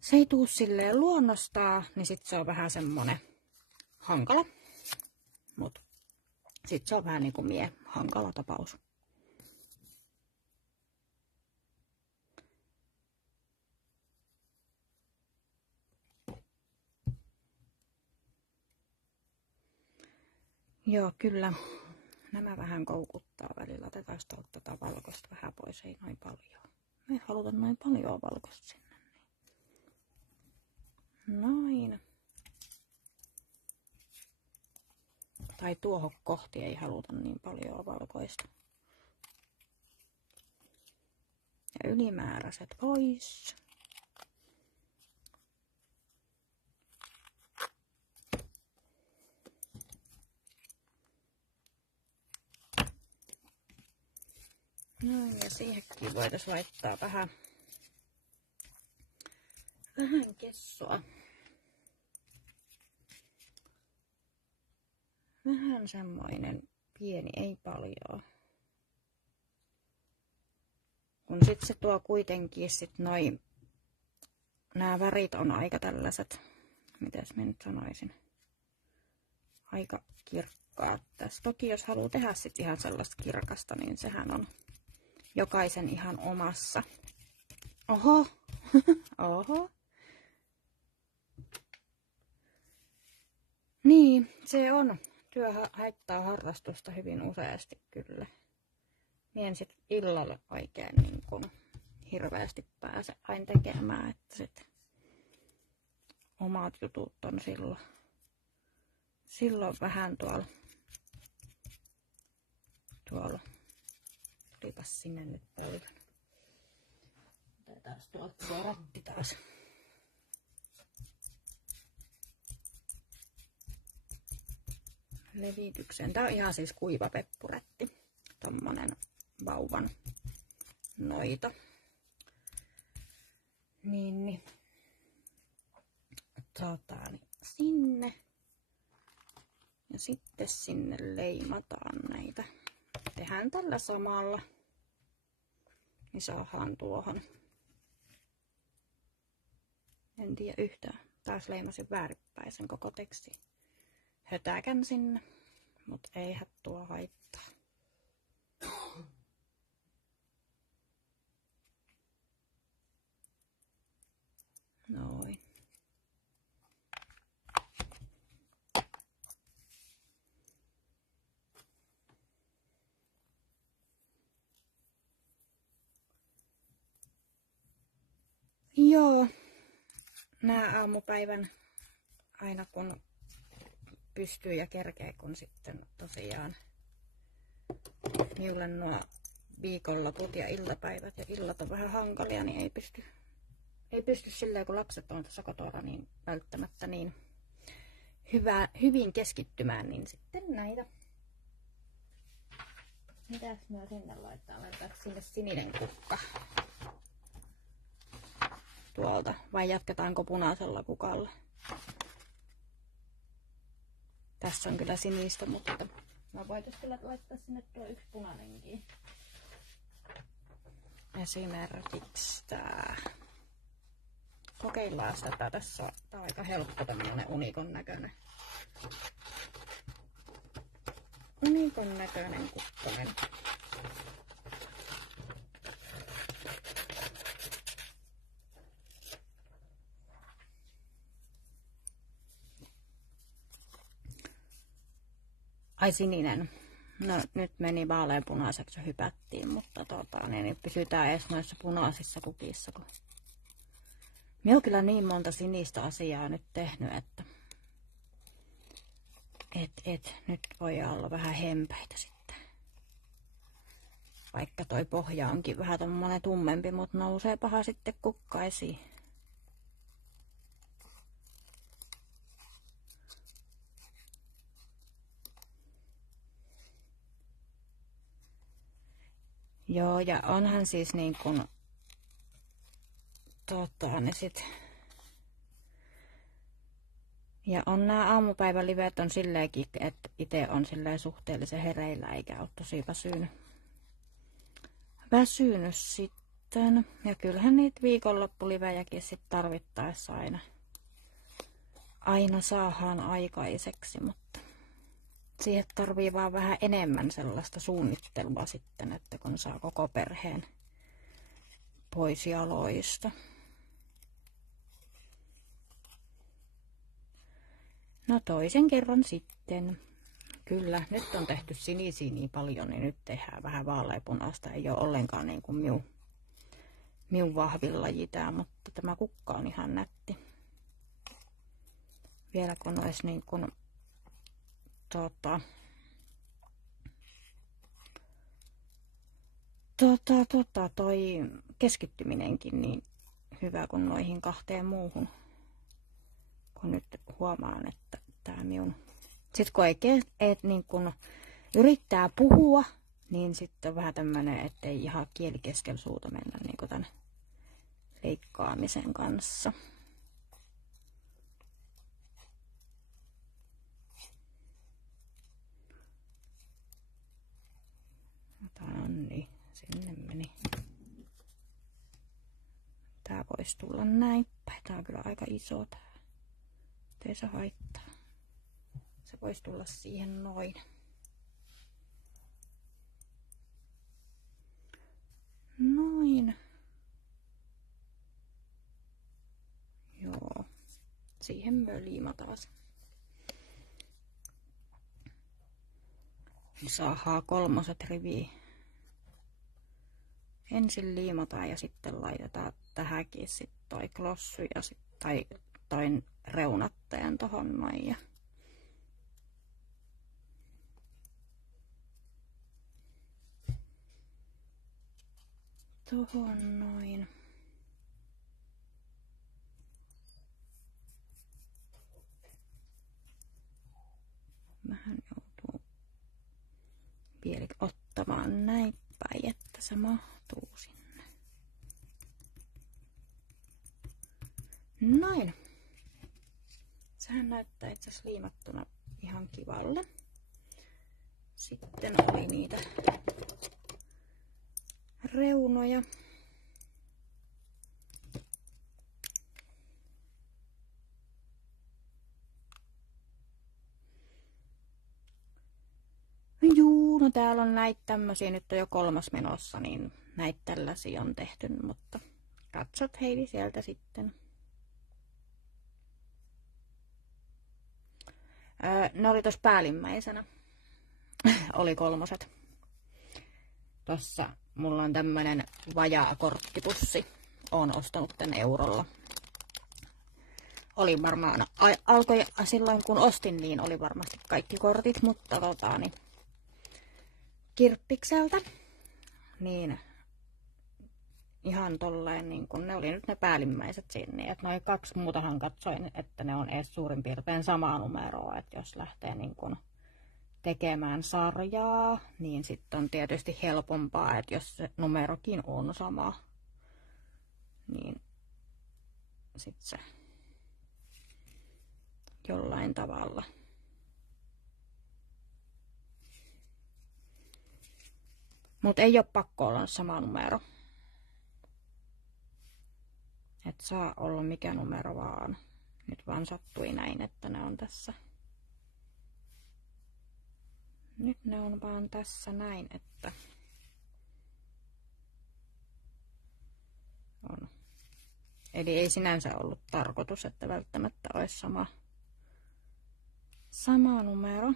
Se ei tuu silleen luonnostaan, niin sit se on vähän semmonen hankala. Mut sit se on vähän niinku hankala tapaus. Joo, kyllä. Nämä vähän koukuttaa välillä. Otetaan tätä valkoista vähän pois, ei noin paljon. Me ei haluta noin paljon valkoista sinne. Noin. Tai tuohon kohti ei haluta niin paljon valkoista. Ja ylimääräiset pois. No ja siihenkin voitaisiin laittaa vähän kessua. Vähän semmoinen pieni, ei paljon. Kun sit se tuo kuitenkin sit nämä värit on aika tällaiset, mitäs mä nyt sanoisin, aika kirkkaat tässä. Toki jos haluaa tehdä sit ihan sellaista kirkasta, niin sehän on jokaisen ihan omassa. Oho, oho. Niin, se on. Työ haittaa harrastusta hyvin useasti kyllä. Mie en sit illalla oikein niin kun hirveästi pääse aina tekemään, että sit omat jutut on silloin vähän tuolla. Tulipas sinne nyt paljon. Otetaan tuolta tuo ratti taas. Levitykseen. Tää on ihan siis kuiva peppurätti. Tommonen vauvan noita. Niin. Otetaan sinne. Ja sitten sinne leimataan näitä. Tehdään tällä samalla. Niin saadaan tuohon. En tiedä yhtään. Taas leimasin väärinpäin sen koko tekstin. Hötäkän sinne, mutta eihän tuo haittaa. Noin. Joo, nää aamupäivän aina kun pystyy ja kerkee, kun sitten tosiaan minulle nuo viikonloput ja iltapäivät ja illat on vähän hankalia, niin ei pysty silleen, kun lapset on tässä kotona, niin välttämättä niin hyvin keskittymään, niin sitten näitä. Mitäs mä sinne laittaa? Laitetaanko sinne sininen kukka tuolta vai jatketaanko punaisella kukalla? Tässä on kyllä sinistä, mutta mä voitais kyllä laittaa sinne tuo yksi punainenkin. Esimerkiksi tää. Kokeillaan tätä. Tässä on tää aika helppo tämmönen unikon näköinen. Unikon näköinen kukkonen. Ai sininen. No nyt meni vaaleanpunaiseksi ja hypättiin, mutta niin pysytään edes noissa punaisissa kukissa. Minä olen kyllä niin monta sinistä asiaa nyt tehnyt, että nyt voi olla vähän hempäitä sitten. Vaikka toi pohja onkin vähän tommonen tummempi, mutta nousee paha sitten kukka esiin. Joo, ja onhan siis niin kuin ne sit. Ja on nämä aamupäivälivet on silleenkin, että itse on silleen suhteellisen hereillä eikä ole tosi väsynyt sitten. Ja kyllähän niitä viikonloppulivejäkin sit tarvittaessa aina saadaan aikaiseksi, mutta siihen tarvii vaan vähän enemmän sellaista suunnittelua sitten, että kun saa koko perheen pois jaloista. No toisen kerran sitten. Kyllä, nyt on tehty sinisiä niin paljon, niin nyt tehdään vähän vaaleanpunaista. Ei ole ollenkaan niin kuin minun vahvillaji tää, mutta tämä kukka on ihan nätti. Vielä kun olisi niin kuin toi keskittyminenkin niin hyvä kuin noihin kahteen muuhun. Kun nyt huomaan, että tää minun. Sitten kun ei niin kun yrittää puhua, niin sitten on vähän tämmönen, ettei ihan kieli keskellä suuta mennä niin kuin tän leikkaamisen kanssa. Niin, sinne meni. Tää voisi tulla näin päin. Tää on kyllä aika iso tää. Ei se haittaa. Se voisi tulla siihen noin. Noin. Joo. Siihen me liimataan se. Saadaan 3 riviä. Ensin liimataan ja sitten laitetaan tähänkin sitten toi glossu ja sitten toi reunatteen tohon noin. Ja tohon noin. Vähän joutuu vielä ottamaan näin päin, että se mahtuu sinne. Noin. Sehän näyttää itse asiassa liimattuna ihan kivalle. Sitten oli niitä reunoja. Juu, no täällä on näitä tämmösiä, nyt on jo 3. menossa, niin näitä tällaisia on tehty, mutta katsot Heidi sieltä sitten. Ne oli tossa päällimmäisenä. Oli 3. Tossa mulla on tämmönen vajaa korttipussi. Oon ostanut tän eurolla. Oli varmaan, alkoi silloin kun ostin, niin oli varmasti kaikki kortit, mutta niin Kirppikseltä. Niin ihan tolleen, niin kun ne oli nyt ne päällimmäiset sinne. Että noin 2 muutahan katsoin, että ne on edes suurin piirtein samaa numeroa. Että jos lähtee niin kun tekemään sarjaa, niin sitten on tietysti helpompaa, että jos se numerokin on sama, niin sitten se jollain tavalla. Mutta ei ole pakko olla sama numero. Et saa olla mikä numero vaan. Nyt vaan sattui näin, että ne on tässä. Nyt ne on vaan tässä näin, että on. Eli ei sinänsä ollut tarkoitus, että välttämättä olisi sama numero.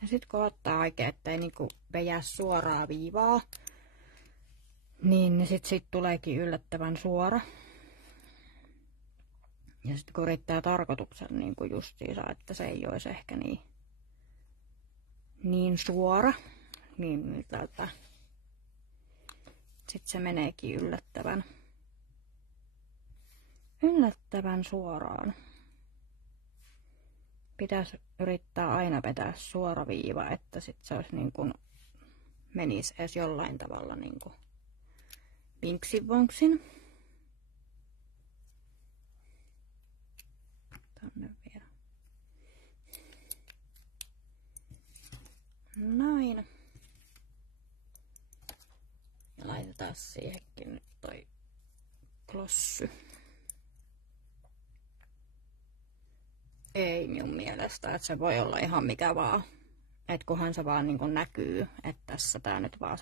Ja sit kun ottaa oikein, ettei niinku vejää suoraa viivaa, niin sit tuleekin yllättävän suora. Ja sitten kun yrittää tarkoituksen niinku justiinsa, että se ei olisi ehkä niin suora, niin sitten se meneekin yllättävän suoraan. Pitäisi yrittää aina vetää suora viiva, että sitten se olisi niin kuin menisi edes jollain tavalla niin kuin vinksin. Tänne vielä. Noin. Ja laitetaan siihenkin nyt toi glossy. Ei minun mielestä, että se voi olla ihan mikä vaan. Et kunhan se vaan niin kuin näkyy, että tässä tää nyt vaan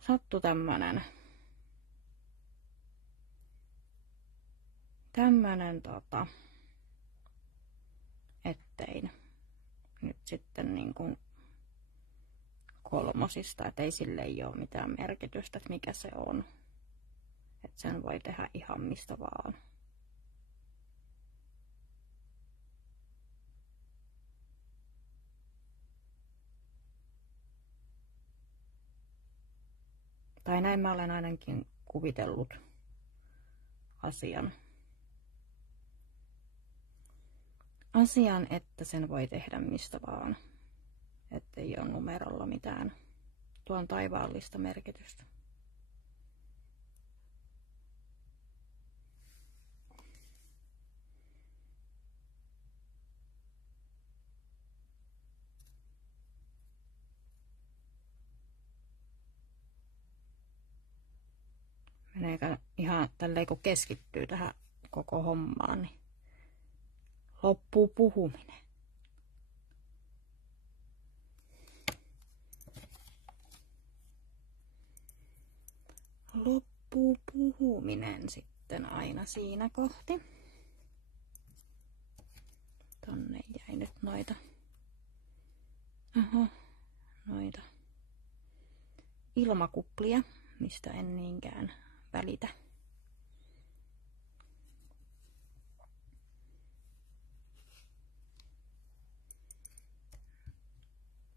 sattu tämmönen ettein nyt sitten niin kuin kolmosista, että ei sille ei ole mitään merkitystä, että mikä se on. Että sen voi tehdä ihan mistä vaan. Tai näin mä olen ainakin kuvitellut asian, että sen voi tehdä mistä vaan. Että ei ole numerolla mitään tuon taivaallista merkitystä. Meneekö ihan tälleen kun keskittyy tähän koko hommaan, niin loppuu puhuminen. Loppuu puhuminen sitten aina siinä kohti. Tonne jäi nyt noita ilmakuplia, mistä en niinkään välitä.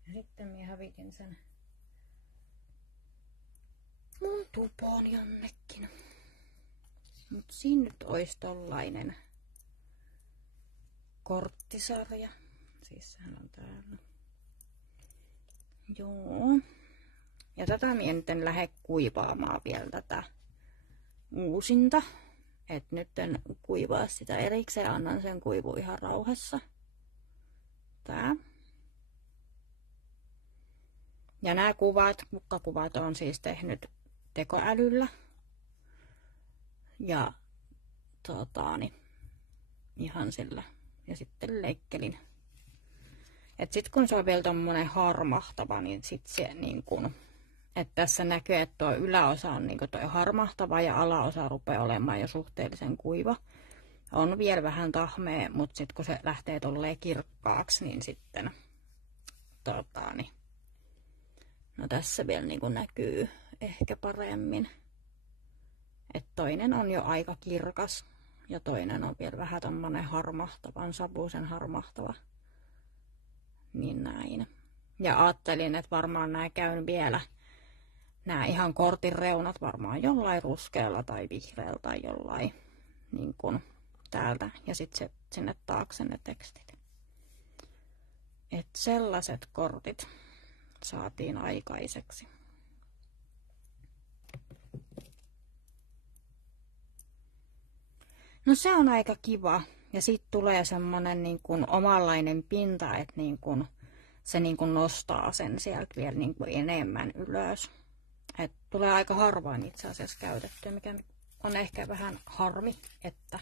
Ja sitten minä hävitin sen mun tupoon jonnekin. Mut siinä nyt ois tollainen korttisarja. Siis sehän on täällä. Joo. Ja tätä minä nyt en lähde kuivaamaan vielä tätä uusinta. Et nyt en kuivaa sitä erikseen, annan sen kuivua ihan rauhassa. Tää. Ja nämä kukkakuvat on siis tehnyt tekoälyllä. Ja ihan sillä. Ja sitten leikkelin. Et sit kun se on vielä tommonen harmahtava, niin sit se niin kun, että tässä näkyy, että tuo yläosa on niin toi harmahtava ja alaosa rupeaa olemaan jo suhteellisen kuiva. On vielä vähän tahmea, mutta sitten kun se lähtee tolleen kirkkaaksi, niin sitten no tässä vielä niin kuin näkyy ehkä paremmin. Että toinen on jo aika kirkas ja toinen on vielä vähän tommonen harmahtavan, savuisen harmahtava. Niin näin. Ja ajattelin, että varmaan nää käyn vielä, nää ihan kortin reunat varmaan jollain ruskealla tai vihreällä tai jollain niin kuin täältä. Ja sitten sinne taakse ne tekstit. Että sellaiset kortit saatiin aikaiseksi. No se on aika kiva. Ja sitten tulee semmonen niin kuin omanlainen pinta, että niin kuin se niin kuin nostaa sen sieltä vielä niin kuin enemmän ylös. Et tulee aika harvoin itse asiassa käytettyä, mikä on ehkä vähän harmi, että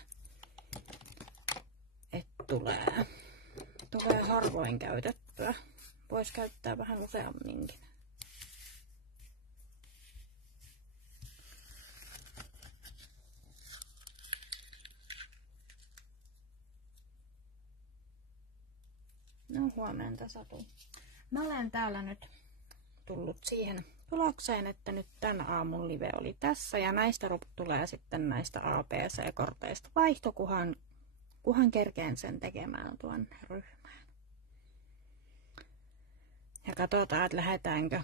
tulee harvoin käytettyä. Voisi käyttää vähän useamminkin. No No huomenta Satu. Mä olen täällä nyt tullut siihen tulokseen, että nyt tämän aamun live oli tässä ja näistä tulee sitten näistä ABC-korteista vaihto, kunhan kerkeen sen tekemään tuonne ryhmään. Ja katsotaan, että lähdetäänkö,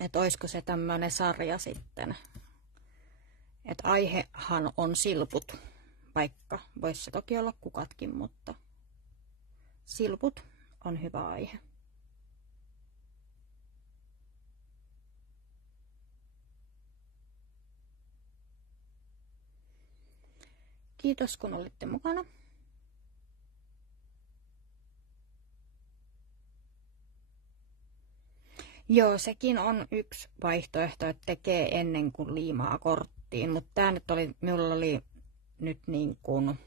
että olisiko se tämmöinen sarja sitten. Että aihehan on silput, vaikka voisi se toki olla kukatkin, mutta silput on hyvä aihe. Kiitos kun olitte mukana. Joo, sekin on yksi vaihtoehto, että tekee ennen kuin liimaa korttiin, mutta tää nyt minulla oli nyt niin kuin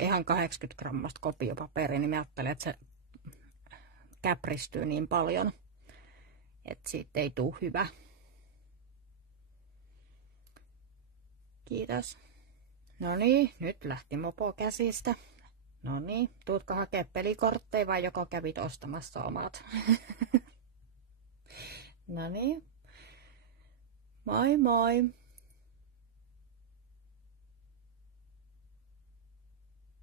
ihan 80 grammasta kopiopaperia, niin mä ajattelin, että se käpristyy niin paljon, että siitä ei tule hyvä. Kiitos. No niin, nyt lähti mopo käsistä. No niin, tuutko hakea pelikortteja vai joko kävit ostamassa omat? No niin. Moi moi!